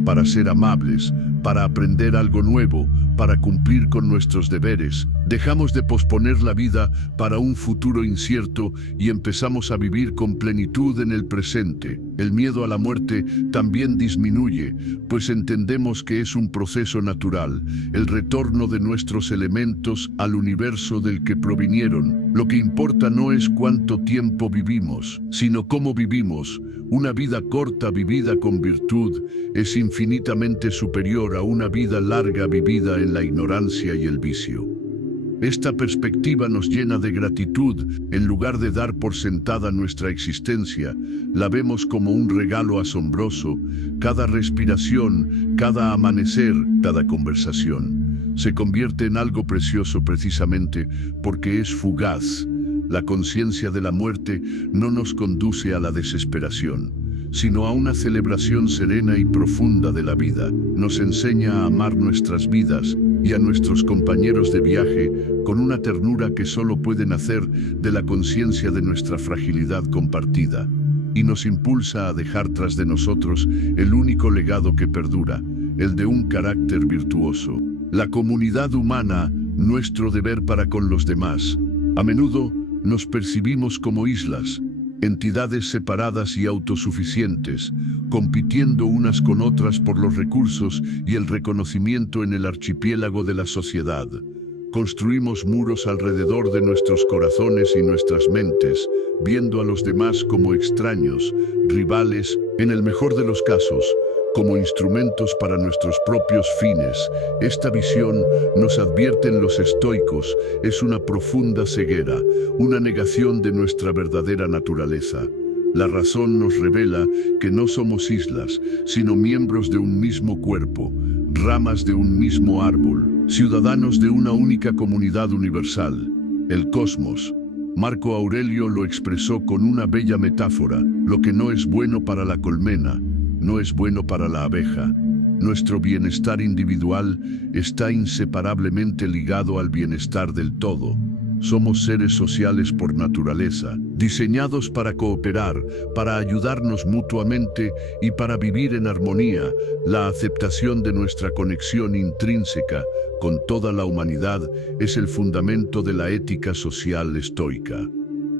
para ser amables, para aprender algo nuevo, para cumplir con nuestros deberes. Dejamos de posponer la vida para un futuro incierto y empezamos a vivir con plenitud en el presente. El miedo a la muerte también disminuye, pues entendemos que es un proceso natural, el retorno de nuestros elementos al universo del que provinieron. Lo que importa no es cuánto tiempo vivimos, sino cómo vivimos. Una vida corta vivida con virtud es infinitamente superior a una vida larga vivida en la ignorancia y el vicio. Esta perspectiva nos llena de gratitud. En lugar de dar por sentada nuestra existencia, la vemos como un regalo asombroso. Cada respiración, cada amanecer, cada conversación se convierte en algo precioso precisamente porque es fugaz. La conciencia de la muerte no nos conduce a la desesperación, sino a una celebración serena y profunda de la vida. Nos enseña a amar nuestras vidas y a nuestros compañeros de viaje con una ternura que solo puede nacer de la conciencia de nuestra fragilidad compartida, y nos impulsa a dejar tras de nosotros el único legado que perdura, el de un carácter virtuoso. La comunidad humana, nuestro deber para con los demás. A menudo nos percibimos como islas, entidades separadas y autosuficientes, compitiendo unas con otras por los recursos y el reconocimiento en el archipiélago de la sociedad. Construimos muros alrededor de nuestros corazones y nuestras mentes, viendo a los demás como extraños, rivales, en el mejor de los casos, como instrumentos para nuestros propios fines. Esta visión, nos advierten los estoicos, es una profunda ceguera, una negación de nuestra verdadera naturaleza. La razón nos revela que no somos islas, sino miembros de un mismo cuerpo, ramas de un mismo árbol, ciudadanos de una única comunidad universal, el cosmos. Marco Aurelio lo expresó con una bella metáfora: lo que no es bueno para la colmena, no es bueno para la abeja. Nuestro bienestar individual está inseparablemente ligado al bienestar del todo. Somos seres sociales por naturaleza, diseñados para cooperar, para ayudarnos mutuamente y para vivir en armonía. La aceptación de nuestra conexión intrínseca con toda la humanidad es el fundamento de la ética social estoica.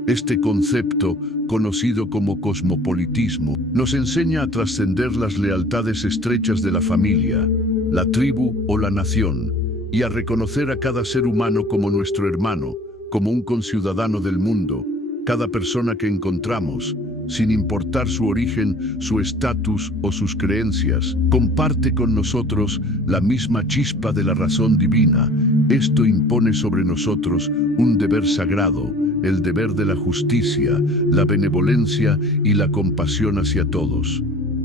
Este concepto, conocido como cosmopolitismo, nos enseña a trascender las lealtades estrechas de la familia, la tribu o la nación, y a reconocer a cada ser humano como nuestro hermano, como un conciudadano del mundo. Cada persona que encontramos, sin importar su origen, su estatus o sus creencias, comparte con nosotros la misma chispa de la razón divina. Esto impone sobre nosotros un deber sagrado, el deber de la justicia, la benevolencia y la compasión hacia todos.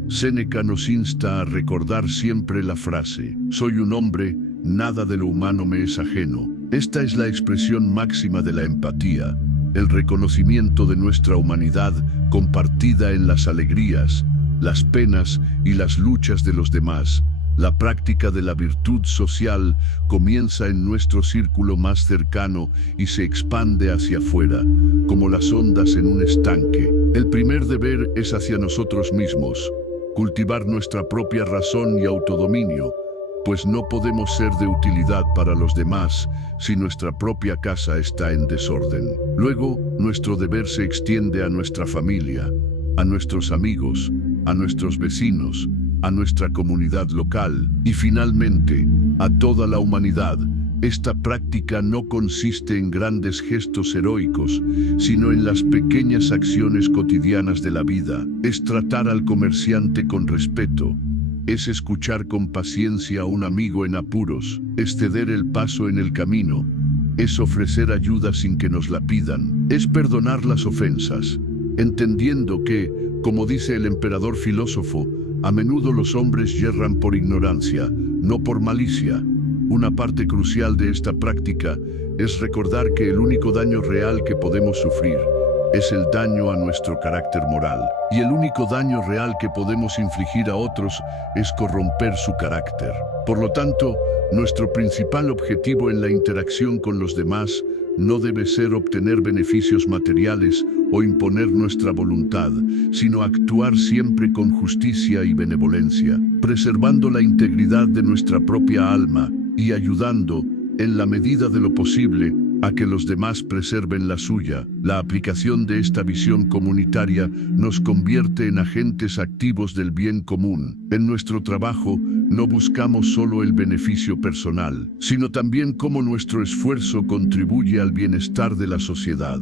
Séneca nos insta a recordar siempre la frase: soy un hombre, nada de lo humano me es ajeno. Esta es la expresión máxima de la empatía, el reconocimiento de nuestra humanidad compartida en las alegrías, las penas y las luchas de los demás. La práctica de la virtud social comienza en nuestro círculo más cercano y se expande hacia afuera, como las ondas en un estanque. El primer deber es hacia nosotros mismos, cultivar nuestra propia razón y autodominio, pues no podemos ser de utilidad para los demás si nuestra propia casa está en desorden. Luego, nuestro deber se extiende a nuestra familia, a nuestros amigos, a nuestros vecinos, a nuestra comunidad local y finalmente a toda la humanidad. Esta práctica no consiste en grandes gestos heroicos, sino en las pequeñas acciones cotidianas de la vida. Es tratar al comerciante con respeto, es escuchar con paciencia a un amigo en apuros, es ceder el paso en el camino, es ofrecer ayuda sin que nos la pidan, es perdonar las ofensas, entendiendo que, como dice el emperador filósofo, a menudo los hombres yerran por ignorancia, no por malicia. Una parte crucial de esta práctica es recordar que el único daño real que podemos sufrir es el daño a nuestro carácter moral, y el único daño real que podemos infligir a otros es corromper su carácter. Por lo tanto, nuestro principal objetivo en la interacción con los demás no debe ser obtener beneficios materiales o imponer nuestra voluntad, sino actuar siempre con justicia y benevolencia, preservando la integridad de nuestra propia alma y ayudando, en la medida de lo posible, a que los demás preserven la suya. La aplicación de esta visión comunitaria nos convierte en agentes activos del bien común. En nuestro trabajo, no buscamos solo el beneficio personal, sino también cómo nuestro esfuerzo contribuye al bienestar de la sociedad.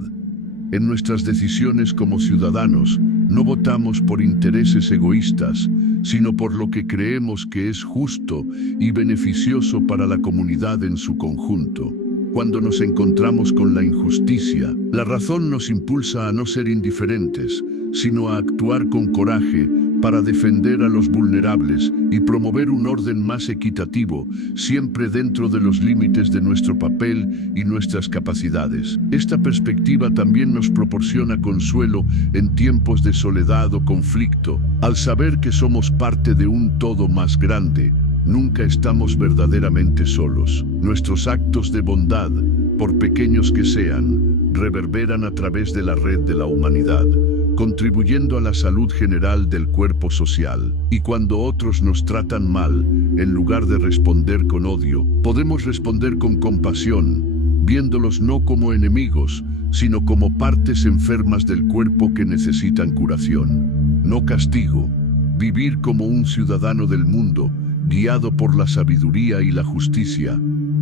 En nuestras decisiones como ciudadanos, no votamos por intereses egoístas, sino por lo que creemos que es justo y beneficioso para la comunidad en su conjunto. Cuando nos encontramos con la injusticia, la razón nos impulsa a no ser indiferentes, sino a actuar con coraje, para defender a los vulnerables y promover un orden más equitativo, siempre dentro de los límites de nuestro papel y nuestras capacidades. Esta perspectiva también nos proporciona consuelo en tiempos de soledad o conflicto, al saber que somos parte de un todo más grande. Nunca estamos verdaderamente solos. Nuestros actos de bondad, por pequeños que sean, reverberan a través de la red de la humanidad, contribuyendo a la salud general del cuerpo social. Y cuando otros nos tratan mal, en lugar de responder con odio, podemos responder con compasión, viéndolos no como enemigos, sino como partes enfermas del cuerpo que necesitan curación. No castigo. Vivir como un ciudadano del mundo, guiado por la sabiduría y la justicia,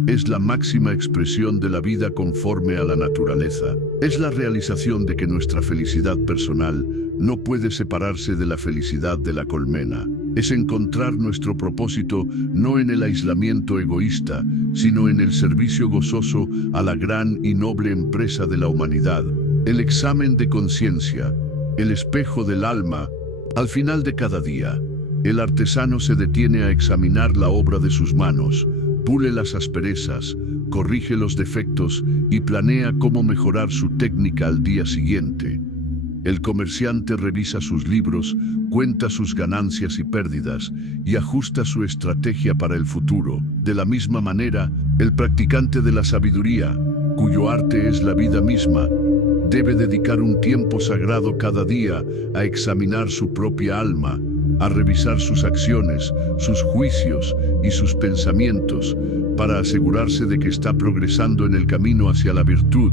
es la máxima expresión de la vida conforme a la naturaleza. Es la realización de que nuestra felicidad personal no puede separarse de la felicidad de la colmena. Es encontrar nuestro propósito no en el aislamiento egoísta, sino en el servicio gozoso a la gran y noble empresa de la humanidad. El examen de conciencia, el espejo del alma, al final de cada día. El artesano se detiene a examinar la obra de sus manos, pule las asperezas, corrige los defectos y planea cómo mejorar su técnica al día siguiente. El comerciante revisa sus libros, cuenta sus ganancias y pérdidas y ajusta su estrategia para el futuro. De la misma manera, el practicante de la sabiduría, cuyo arte es la vida misma, debe dedicar un tiempo sagrado cada día a examinar su propia alma, a revisar sus acciones, sus juicios y sus pensamientos, para asegurarse de que está progresando en el camino hacia la virtud.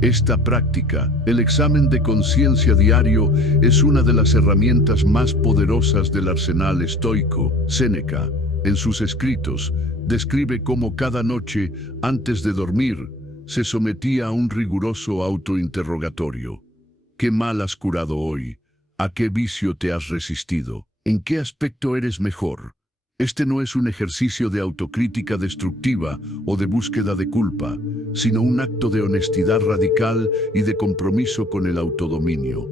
Esta práctica, el examen de conciencia diario, es una de las herramientas más poderosas del arsenal estoico. Séneca, en sus escritos, describe cómo cada noche, antes de dormir, se sometía a un riguroso autointerrogatorio. ¿Qué mal has curado hoy? ¿A qué vicio te has resistido? ¿En qué aspecto eres mejor? Este no es un ejercicio de autocrítica destructiva o de búsqueda de culpa, sino un acto de honestidad radical y de compromiso con el autodominio.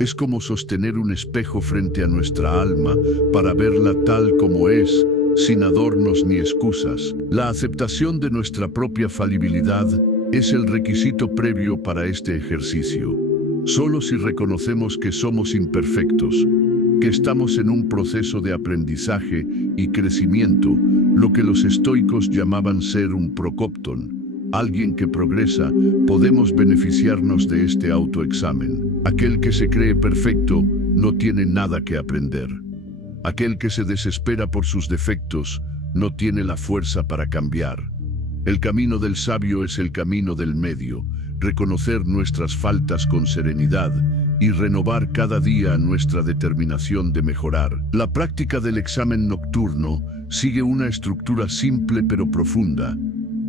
Es como sostener un espejo frente a nuestra alma para verla tal como es, sin adornos ni excusas. La aceptación de nuestra propia falibilidad es el requisito previo para este ejercicio. Solo si reconocemos que somos imperfectos, que estamos en un proceso de aprendizaje y crecimiento, lo que los estoicos llamaban ser un procopton, alguien que progresa, podemos beneficiarnos de este autoexamen. Aquel que se cree perfecto no tiene nada que aprender. Aquel que se desespera por sus defectos no tiene la fuerza para cambiar. El camino del sabio es el camino del medio, reconocer nuestras faltas con serenidad y renovar cada día nuestra determinación de mejorar. La práctica del examen nocturno sigue una estructura simple pero profunda.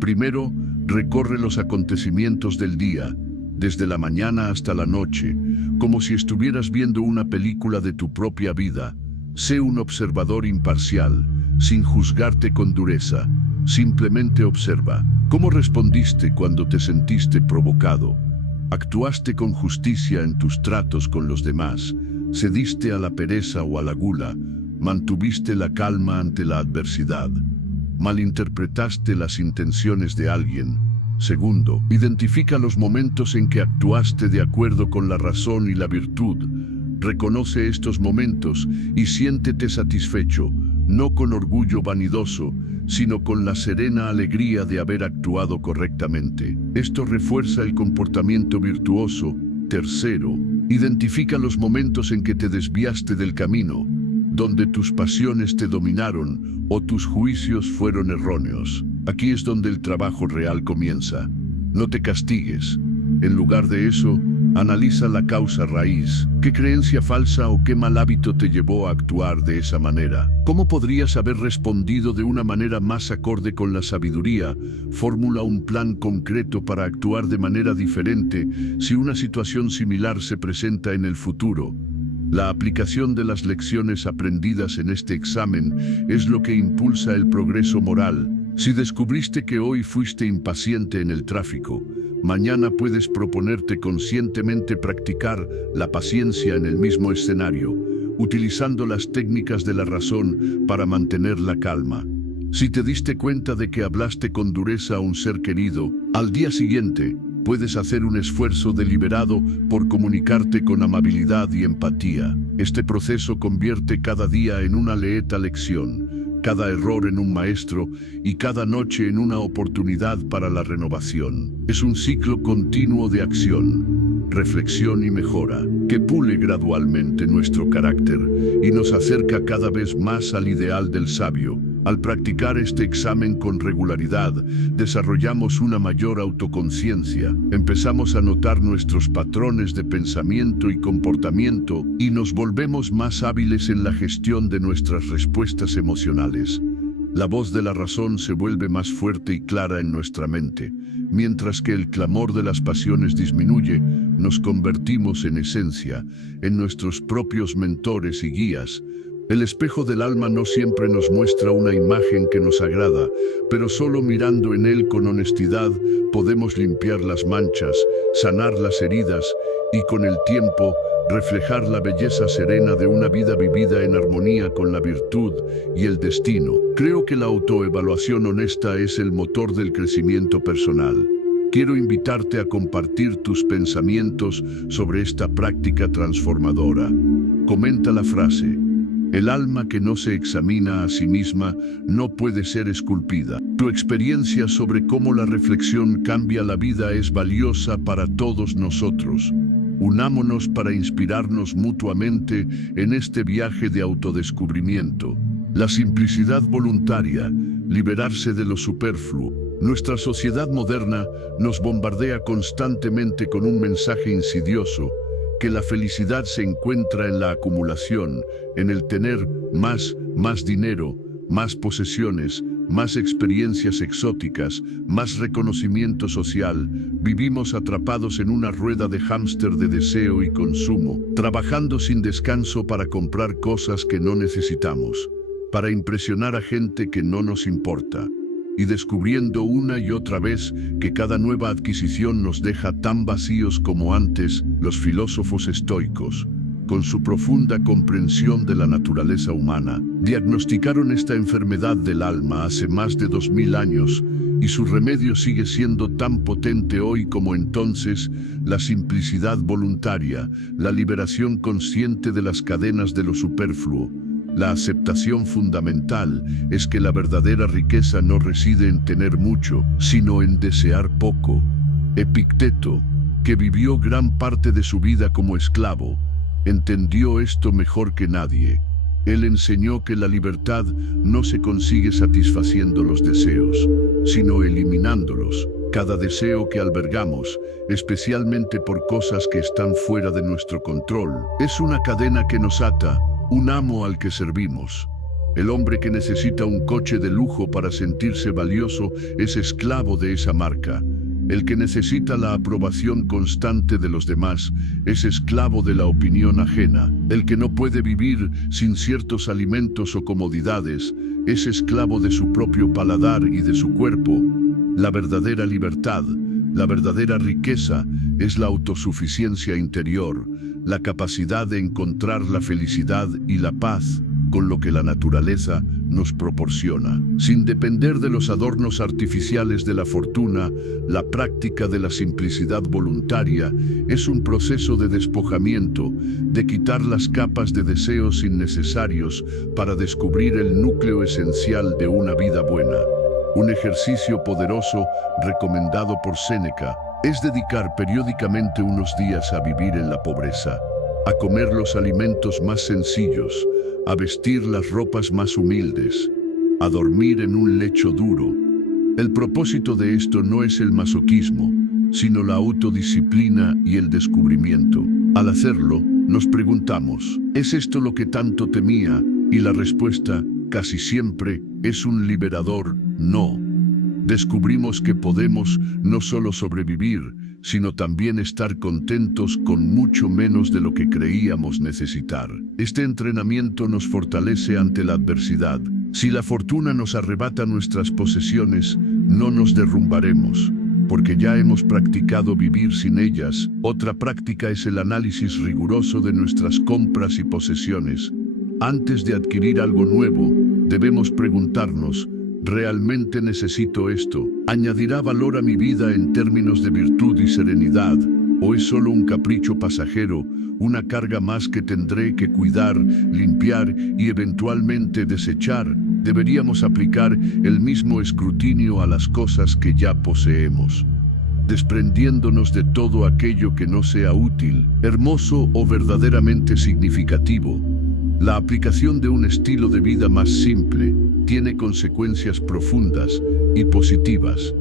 Primero, recorre los acontecimientos del día, desde la mañana hasta la noche, como si estuvieras viendo una película de tu propia vida. Sé un observador imparcial, sin juzgarte con dureza. Simplemente observa. ¿Cómo respondiste cuando te sentiste provocado? ¿Actuaste con justicia en tus tratos con los demás? ¿Cediste a la pereza o a la gula? ¿Mantuviste la calma ante la adversidad? ¿Malinterpretaste las intenciones de alguien? Segundo, identifica los momentos en que actuaste de acuerdo con la razón y la virtud. Reconoce estos momentos y siéntete satisfecho, no con orgullo vanidoso, sino con la serena alegría de haber actuado correctamente. Esto refuerza el comportamiento virtuoso. Tercero, identifica los momentos en que te desviaste del camino, donde tus pasiones te dominaron o tus juicios fueron erróneos. Aquí es donde el trabajo real comienza. No te castigues. En lugar de eso, analiza la causa raíz. ¿Qué creencia falsa o qué mal hábito te llevó a actuar de esa manera? ¿Cómo podrías haber respondido de una manera más acorde con la sabiduría? Formula un plan concreto para actuar de manera diferente si una situación similar se presenta en el futuro. La aplicación de las lecciones aprendidas en este examen es lo que impulsa el progreso moral. Si descubriste que hoy fuiste impaciente en el tráfico, mañana puedes proponerte conscientemente practicar la paciencia en el mismo escenario. utilizando las técnicas de la razón para mantener la calma. Si te diste cuenta de que hablaste con dureza a un ser querido, al día siguiente puedes hacer un esfuerzo deliberado por comunicarte con amabilidad y empatía. Este proceso convierte cada día en una leeta lección, cada error en un maestro y cada noche en una oportunidad para la renovación. Es un ciclo continuo de acción, reflexión y mejora, que pule gradualmente nuestro carácter y nos acerca cada vez más al ideal del sabio. Al practicar este examen con regularidad, desarrollamos una mayor autoconciencia, empezamos a notar nuestros patrones de pensamiento y comportamiento y nos volvemos más hábiles en la gestión de nuestras respuestas emocionales. La voz de la razón se vuelve más fuerte y clara en nuestra mente. Mientras que el clamor de las pasiones disminuye, nos convertimos en esencia, en nuestros propios mentores y guías. El espejo del alma no siempre nos muestra una imagen que nos agrada, pero solo mirando en él con honestidad podemos limpiar las manchas, sanar las heridas y con el tiempo reflejar la belleza serena de una vida vivida en armonía con la virtud y el destino. Creo que la autoevaluación honesta es el motor del crecimiento personal. Quiero invitarte a compartir tus pensamientos sobre esta práctica transformadora. Comenta la frase: el alma que no se examina a sí misma no puede ser esculpida. Tu experiencia sobre cómo la reflexión cambia la vida es valiosa para todos nosotros. Unámonos para inspirarnos mutuamente en este viaje de autodescubrimiento. La simplicidad voluntaria, liberarse de lo superfluo. Nuestra sociedad moderna nos bombardea constantemente con un mensaje insidioso: que la felicidad se encuentra en la acumulación, en el tener más dinero, más posesiones, más experiencias exóticas, más reconocimiento social. Vivimos atrapados en una rueda de hámster de deseo y consumo, trabajando sin descanso para comprar cosas que no necesitamos, para impresionar a gente que no nos importa, y descubriendo una y otra vez que cada nueva adquisición nos deja tan vacíos como antes. Los filósofos estoicos, con su profunda comprensión de la naturaleza humana, diagnosticaron esta enfermedad del alma hace más de 2000 años, y su remedio sigue siendo tan potente hoy como entonces: la simplicidad voluntaria, la liberación consciente de las cadenas de lo superfluo. La aceptación fundamental es que la verdadera riqueza no reside en tener mucho, sino en desear poco. Epicteto, que vivió gran parte de su vida como esclavo, entendió esto mejor que nadie. Él enseñó que la libertad no se consigue satisfaciendo los deseos, sino eliminándolos. Cada deseo que albergamos, especialmente por cosas que están fuera de nuestro control, es una cadena que nos ata, un amo al que servimos. El hombre que necesita un coche de lujo para sentirse valioso es esclavo de esa marca. El que necesita la aprobación constante de los demás es esclavo de la opinión ajena. El que no puede vivir sin ciertos alimentos o comodidades es esclavo de su propio paladar y de su cuerpo. La verdadera libertad, la verdadera riqueza es la autosuficiencia interior, la capacidad de encontrar la felicidad y la paz con lo que la naturaleza nos proporciona. Sin depender de los adornos artificiales de la fortuna, la práctica de la simplicidad voluntaria es un proceso de despojamiento, de quitar las capas de deseos innecesarios para descubrir el núcleo esencial de una vida buena. Un ejercicio poderoso recomendado por Séneca es dedicar periódicamente unos días a vivir en la pobreza, a comer los alimentos más sencillos, a vestir las ropas más humildes, a dormir en un lecho duro. El propósito de esto no es el masoquismo, sino la autodisciplina y el descubrimiento. Al hacerlo, nos preguntamos: ¿es esto lo que tanto temía? Y la respuesta, casi siempre, es un liberador no. Descubrimos que podemos no solo sobrevivir, sino también estar contentos con mucho menos de lo que creíamos necesitar. Este entrenamiento nos fortalece ante la adversidad. Si la fortuna nos arrebata nuestras posesiones, no nos derrumbaremos. porque ya hemos practicado vivir sin ellas. Otra práctica es el análisis riguroso de nuestras compras y posesiones. Antes de adquirir algo nuevo, debemos preguntarnos, ¿realmente necesito esto? ¿Añadirá valor a mi vida en términos de virtud y serenidad? ¿O es solo un capricho pasajero, una carga más que tendré que cuidar, limpiar y eventualmente desechar? Deberíamos aplicar el mismo escrutinio a las cosas que ya poseemos, desprendiéndonos de todo aquello que no sea útil, hermoso o verdaderamente significativo. La aplicación de un estilo de vida más simple tiene consecuencias profundas y positivas.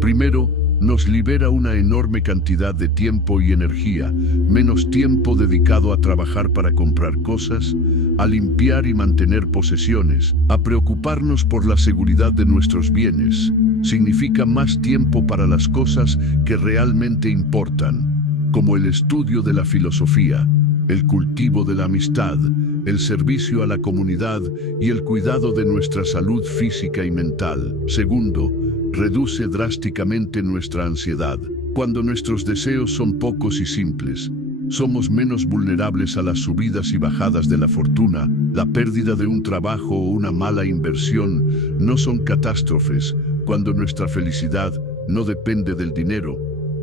Primero, nos libera una enorme cantidad de tiempo y energía, menos tiempo dedicado a trabajar para comprar cosas, a limpiar y mantener posesiones, a preocuparnos por la seguridad de nuestros bienes. Significa más tiempo para las cosas que realmente importan, como el estudio de la filosofía, el cultivo de la amistad, el servicio a la comunidad y el cuidado de nuestra salud física y mental. Segundo, reduce drásticamente nuestra ansiedad. Cuando nuestros deseos son pocos y simples, somos menos vulnerables a las subidas y bajadas de la fortuna. La pérdida de un trabajo o una mala inversión no son catástrofes. Cuando nuestra felicidad no depende del dinero,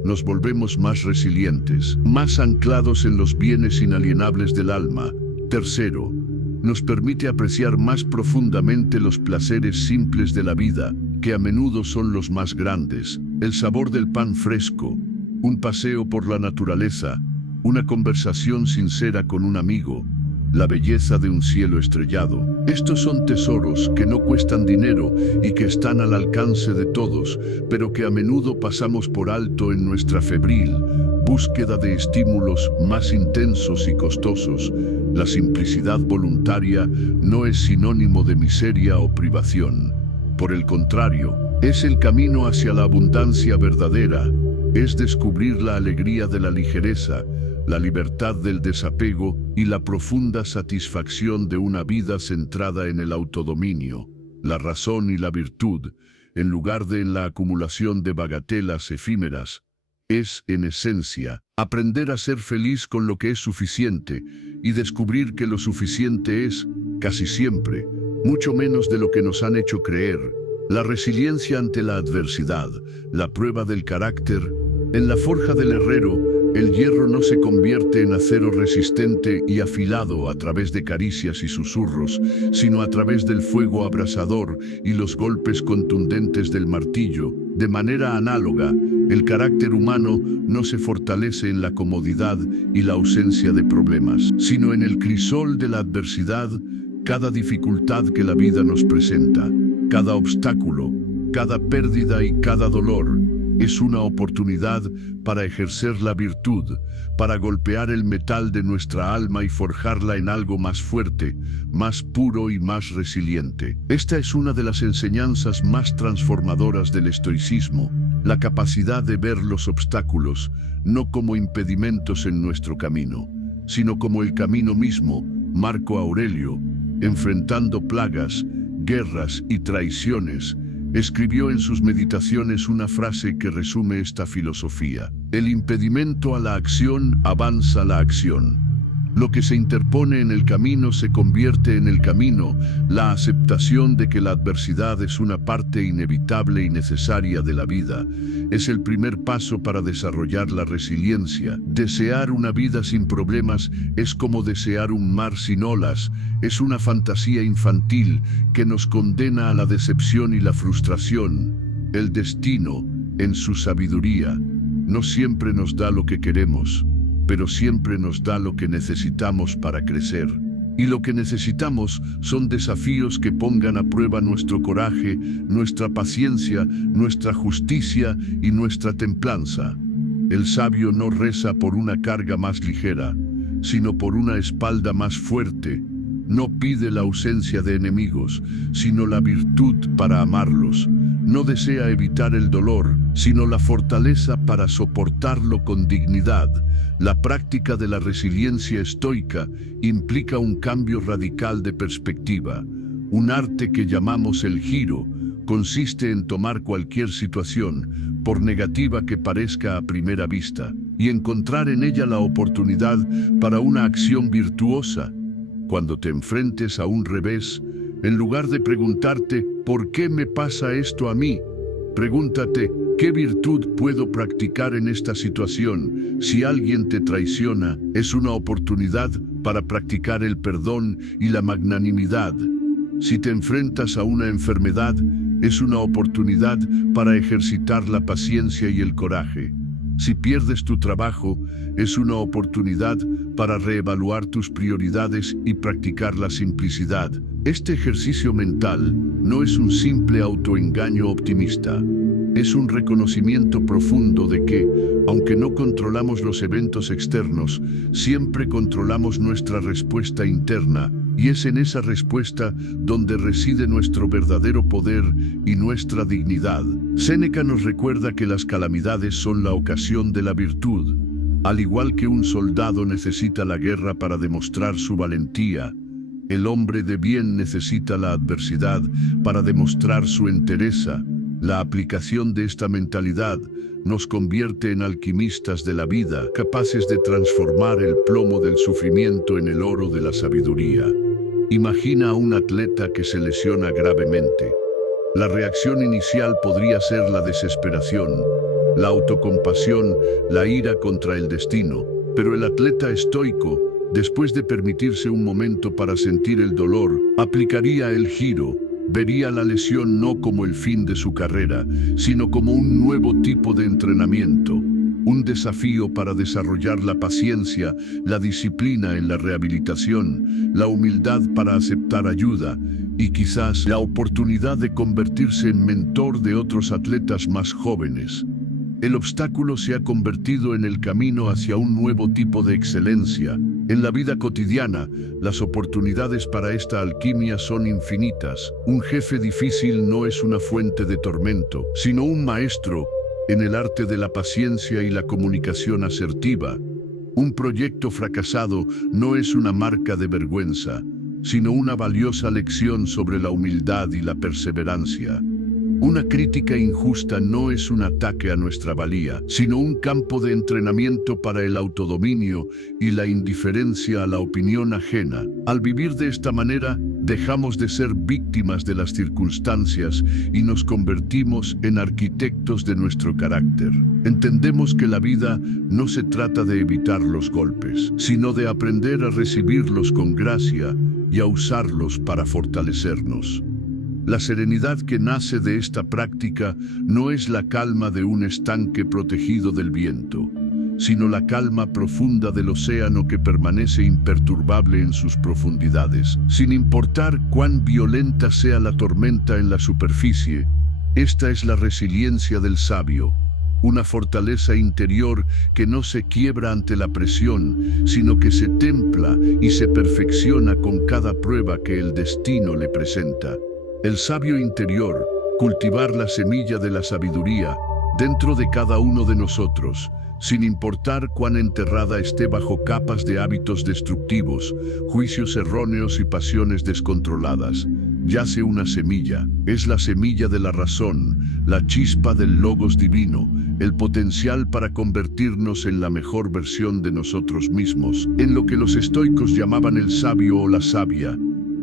nos volvemos más resilientes, más anclados en los bienes inalienables del alma. Tercero, nos permite apreciar más profundamente los placeres simples de la vida, que a menudo son los más grandes. El sabor del pan fresco, un paseo por la naturaleza, una conversación sincera con un amigo, la belleza de un cielo estrellado. Estos son tesoros que no cuestan dinero y que están al alcance de todos, pero que a menudo pasamos por alto en nuestra febril búsqueda de estímulos más intensos y costosos. La simplicidad voluntaria no es sinónimo de miseria o privación. Por el contrario, es el camino hacia la abundancia verdadera, es descubrir la alegría de la ligereza, la libertad del desapego y la profunda satisfacción de una vida centrada en el autodominio, la razón y la virtud, en lugar de en la acumulación de bagatelas efímeras. Es, en esencia, aprender a ser feliz con lo que es suficiente y descubrir que lo suficiente es, casi siempre, mucho menos de lo que nos han hecho creer. La resiliencia ante la adversidad, la prueba del carácter. En la forja del herrero, el hierro no se convierte en acero resistente y afilado a través de caricias y susurros, sino a través del fuego abrasador y los golpes contundentes del martillo. De manera análoga, el carácter humano no se fortalece en la comodidad y la ausencia de problemas, sino en el crisol de la adversidad. Cada dificultad que la vida nos presenta, cada obstáculo, cada pérdida y cada dolor, es una oportunidad para ejercer la virtud, para golpear el metal de nuestra alma y forjarla en algo más fuerte, más puro y más resiliente. Esta es una de las enseñanzas más transformadoras del estoicismo, la capacidad de ver los obstáculos no como impedimentos en nuestro camino, sino como el camino mismo. Marco Aurelio, enfrentando plagas, guerras y traiciones, escribió en sus meditaciones una frase que resume esta filosofía: el impedimento a la acción avanza la acción. Lo que se interpone en el camino se convierte en el camino. La aceptación de que la adversidad es una parte inevitable y necesaria de la vida es el primer paso para desarrollar la resiliencia. Desear una vida sin problemas es como desear un mar sin olas. Es una fantasía infantil que nos condena a la decepción y la frustración. El destino, en su sabiduría, no siempre nos da lo que queremos, pero siempre nos da lo que necesitamos para crecer. Y lo que necesitamos son desafíos que pongan a prueba nuestro coraje, nuestra paciencia, nuestra justicia y nuestra templanza. El sabio no reza por una carga más ligera, sino por una espalda más fuerte. No pide la ausencia de enemigos, sino la virtud para amarlos. No desea evitar el dolor, sino la fortaleza para soportarlo con dignidad. La práctica de la resiliencia estoica implica un cambio radical de perspectiva, un arte que llamamos el giro, consiste en tomar cualquier situación, por negativa que parezca a primera vista, y encontrar en ella la oportunidad para una acción virtuosa. Cuando te enfrentes a un revés, en lugar de preguntarte ¿por qué me pasa esto a mí?, pregúntate ¿qué virtud puedo practicar en esta situación? Si alguien te traiciona, es una oportunidad para practicar el perdón y la magnanimidad. Si te enfrentas a una enfermedad, es una oportunidad para ejercitar la paciencia y el coraje. Si pierdes tu trabajo, es una oportunidad para reevaluar tus prioridades y practicar la simplicidad. Este ejercicio mental no es un simple autoengaño optimista. Es un reconocimiento profundo de que, aunque no controlamos los eventos externos, siempre controlamos nuestra respuesta interna, y es en esa respuesta donde reside nuestro verdadero poder y nuestra dignidad. Séneca nos recuerda que las calamidades son la ocasión de la virtud. Al igual que un soldado necesita la guerra para demostrar su valentía, el hombre de bien necesita la adversidad para demostrar su entereza. La aplicación de esta mentalidad nos convierte en alquimistas de la vida, capaces de transformar el plomo del sufrimiento en el oro de la sabiduría. Imagina a un atleta que se lesiona gravemente. La reacción inicial podría ser la desesperación, la autocompasión, la ira contra el destino, pero el atleta estoico, después de permitirse un momento para sentir el dolor, aplicaría el giro. Vería la lesión no como el fin de su carrera, sino como un nuevo tipo de entrenamiento, un desafío para desarrollar la paciencia, la disciplina en la rehabilitación, la humildad para aceptar ayuda y quizás la oportunidad de convertirse en mentor de otros atletas más jóvenes. El obstáculo se ha convertido en el camino hacia un nuevo tipo de excelencia. En la vida cotidiana, las oportunidades para esta alquimia son infinitas. Un jefe difícil no es una fuente de tormento, sino un maestro en el arte de la paciencia y la comunicación asertiva. Un proyecto fracasado no es una marca de vergüenza, sino una valiosa lección sobre la humildad y la perseverancia. Una crítica injusta no es un ataque a nuestra valía, sino un campo de entrenamiento para el autodominio y la indiferencia a la opinión ajena. Al vivir de esta manera, dejamos de ser víctimas de las circunstancias y nos convertimos en arquitectos de nuestro carácter. Entendemos que la vida no se trata de evitar los golpes, sino de aprender a recibirlos con gracia y a usarlos para fortalecernos. La serenidad que nace de esta práctica no es la calma de un estanque protegido del viento, sino la calma profunda del océano que permanece imperturbable en sus profundidades. Sin importar cuán violenta sea la tormenta en la superficie, esta es la resiliencia del sabio, una fortaleza interior que no se quiebra ante la presión, sino que se templa y se perfecciona con cada prueba que el destino le presenta. El sabio interior, cultivar la semilla de la sabiduría dentro de cada uno de nosotros, sin importar cuán enterrada esté bajo capas de hábitos destructivos, juicios erróneos y pasiones descontroladas. Yace una semilla, es la semilla de la razón, la chispa del logos divino, el potencial para convertirnos en la mejor versión de nosotros mismos, en lo que los estoicos llamaban el sabio o la sabia.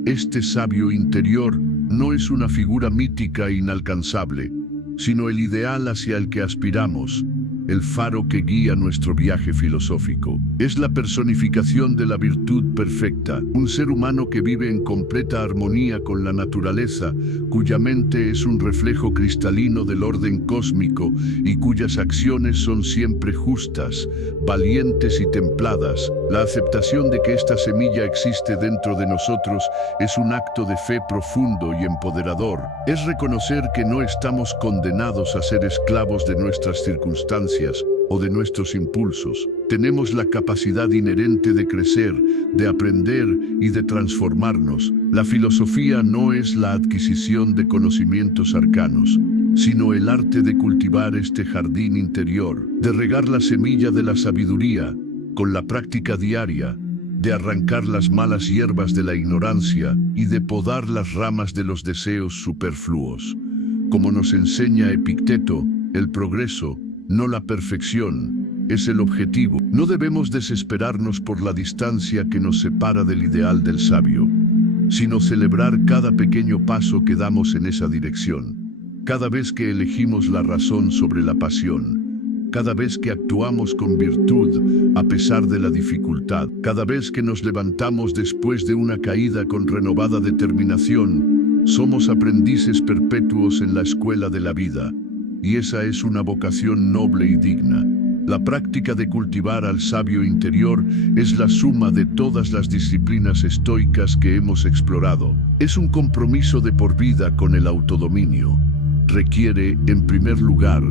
Este sabio interior no es una figura mítica e inalcanzable, sino el ideal hacia el que aspiramos, el faro que guía nuestro viaje filosófico. Es la personificación de la virtud perfecta, un ser humano que vive en completa armonía con la naturaleza, cuya mente es un reflejo cristalino del orden cósmico y cuyas acciones son siempre justas, valientes y templadas. La aceptación de que esta semilla existe dentro de nosotros es un acto de fe profundo y empoderador. Es reconocer que no estamos condenados a ser esclavos de nuestras circunstancias o de nuestros impulsos. Tenemos la capacidad inherente de crecer, de aprender y de transformarnos. La filosofía no es la adquisición de conocimientos arcanos, sino el arte de cultivar este jardín interior, de regar la semilla de la sabiduría con la práctica diaria, de arrancar las malas hierbas de la ignorancia y de podar las ramas de los deseos superfluos. Como nos enseña Epicteto, el progreso, no la perfección, es el objetivo. No debemos desesperarnos por la distancia que nos separa del ideal del sabio, sino celebrar cada pequeño paso que damos en esa dirección. Cada vez que elegimos la razón sobre la pasión, cada vez que actuamos con virtud a pesar de la dificultad, cada vez que nos levantamos después de una caída con renovada determinación, somos aprendices perpetuos en la escuela de la vida, y esa es una vocación noble y digna. La práctica de cultivar al sabio interior es la suma de todas las disciplinas estoicas que hemos explorado. Es un compromiso de por vida con el autodominio. Requiere, en primer lugar,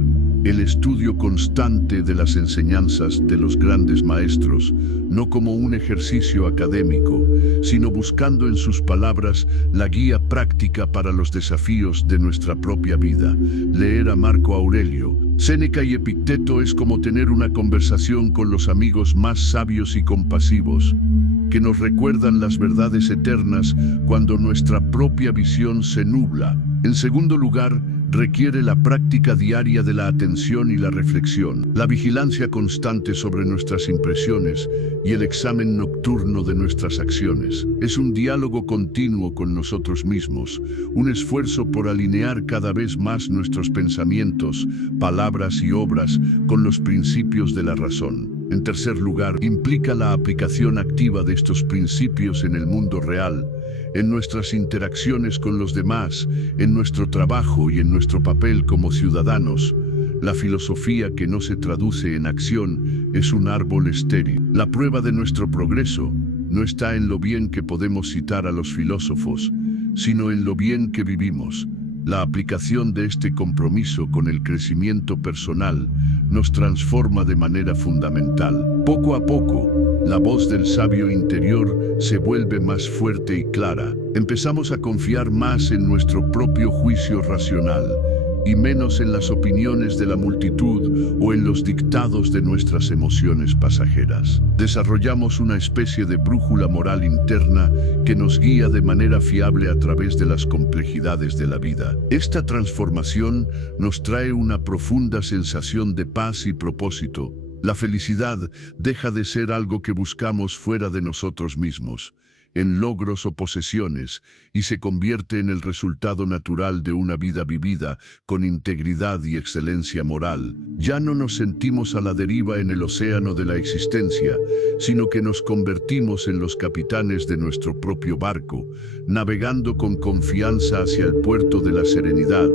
el estudio constante de las enseñanzas de los grandes maestros, no como un ejercicio académico, sino buscando en sus palabras la guía práctica para los desafíos de nuestra propia vida. Leer a Marco Aurelio, Séneca y Epicteto es como tener una conversación con los amigos más sabios y compasivos, que nos recuerdan las verdades eternas cuando nuestra propia visión se nubla. En segundo lugar, requiere la práctica diaria de la atención y la reflexión, la vigilancia constante sobre nuestras impresiones y el examen nocturno de nuestras acciones. Es un diálogo continuo con nosotros mismos, un esfuerzo por alinear cada vez más nuestros pensamientos, palabras y obras con los principios de la razón. En tercer lugar, implica la aplicación activa de estos principios en el mundo real, en nuestras interacciones con los demás, en nuestro trabajo y en nuestro papel como ciudadanos. La filosofía que no se traduce en acción es un árbol estéril. La prueba de nuestro progreso no está en lo bien que podemos citar a los filósofos, sino en lo bien que vivimos. La aplicación de este compromiso con el crecimiento personal nos transforma de manera fundamental. Poco a poco, la voz del sabio interior se vuelve más fuerte y clara. Empezamos a confiar más en nuestro propio juicio racional y menos en las opiniones de la multitud o en los dictados de nuestras emociones pasajeras. Desarrollamos una especie de brújula moral interna que nos guía de manera fiable a través de las complejidades de la vida. Esta transformación nos trae una profunda sensación de paz y propósito. La felicidad deja de ser algo que buscamos fuera de nosotros mismos, en logros o posesiones, y se convierte en el resultado natural de una vida vivida con integridad y excelencia moral. Ya no nos sentimos a la deriva en el océano de la existencia, sino que nos convertimos en los capitanes de nuestro propio barco, navegando con confianza hacia el puerto de la serenidad,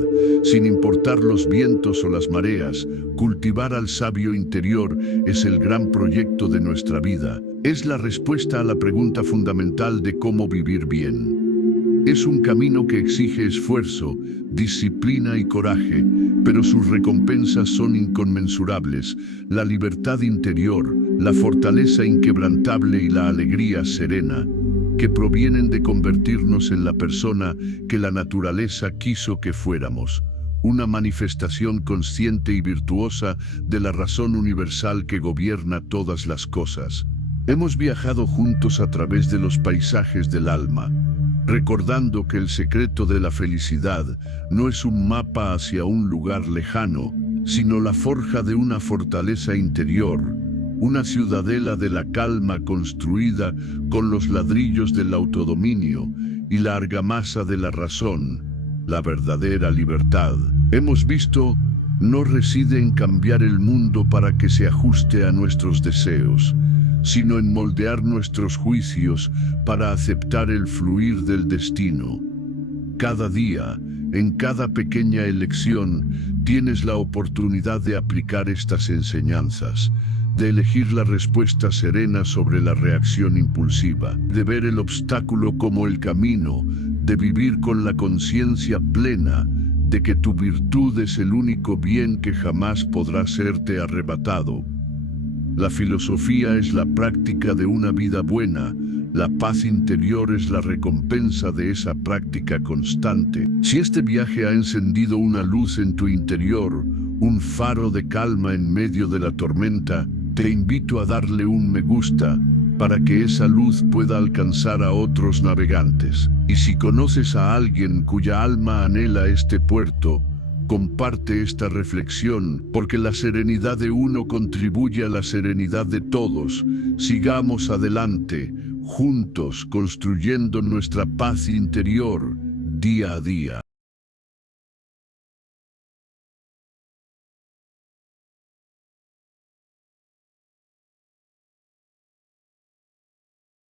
sin importar los vientos o las mareas. Cultivar al sabio interior es el gran proyecto de nuestra vida. Es la respuesta a la pregunta fundamental de cómo vivir bien. Es un camino que exige esfuerzo, disciplina y coraje, pero sus recompensas son inconmensurables. La libertad interior, la fortaleza inquebrantable y la alegría serena, que provienen de convertirnos en la persona que la naturaleza quiso que fuéramos. Una manifestación consciente y virtuosa de la razón universal que gobierna todas las cosas. Hemos viajado juntos a través de los paisajes del alma, recordando que el secreto de la felicidad no es un mapa hacia un lugar lejano, sino la forja de una fortaleza interior, una ciudadela de la calma construida con los ladrillos del autodominio y la argamasa de la razón. La verdadera libertad, hemos visto, no reside en cambiar el mundo para que se ajuste a nuestros deseos, sino en moldear nuestros juicios para aceptar el fluir del destino. Cada día, en cada pequeña elección, tienes la oportunidad de aplicar estas enseñanzas, de elegir la respuesta serena sobre la reacción impulsiva, de ver el obstáculo como el camino, de vivir con la conciencia plena de que tu virtud es el único bien que jamás podrá serte arrebatado. La filosofía es la práctica de una vida buena. La paz interior es la recompensa de esa práctica constante. Si este viaje ha encendido una luz en tu interior, un faro de calma en medio de la tormenta, te invito a darle un me gusta para que esa luz pueda alcanzar a otros navegantes. Y si conoces a alguien cuya alma anhela este puerto, Comparte esta reflexión, porque la serenidad de uno contribuye a la serenidad de todos. Sigamos adelante, juntos, construyendo nuestra paz interior, día a día.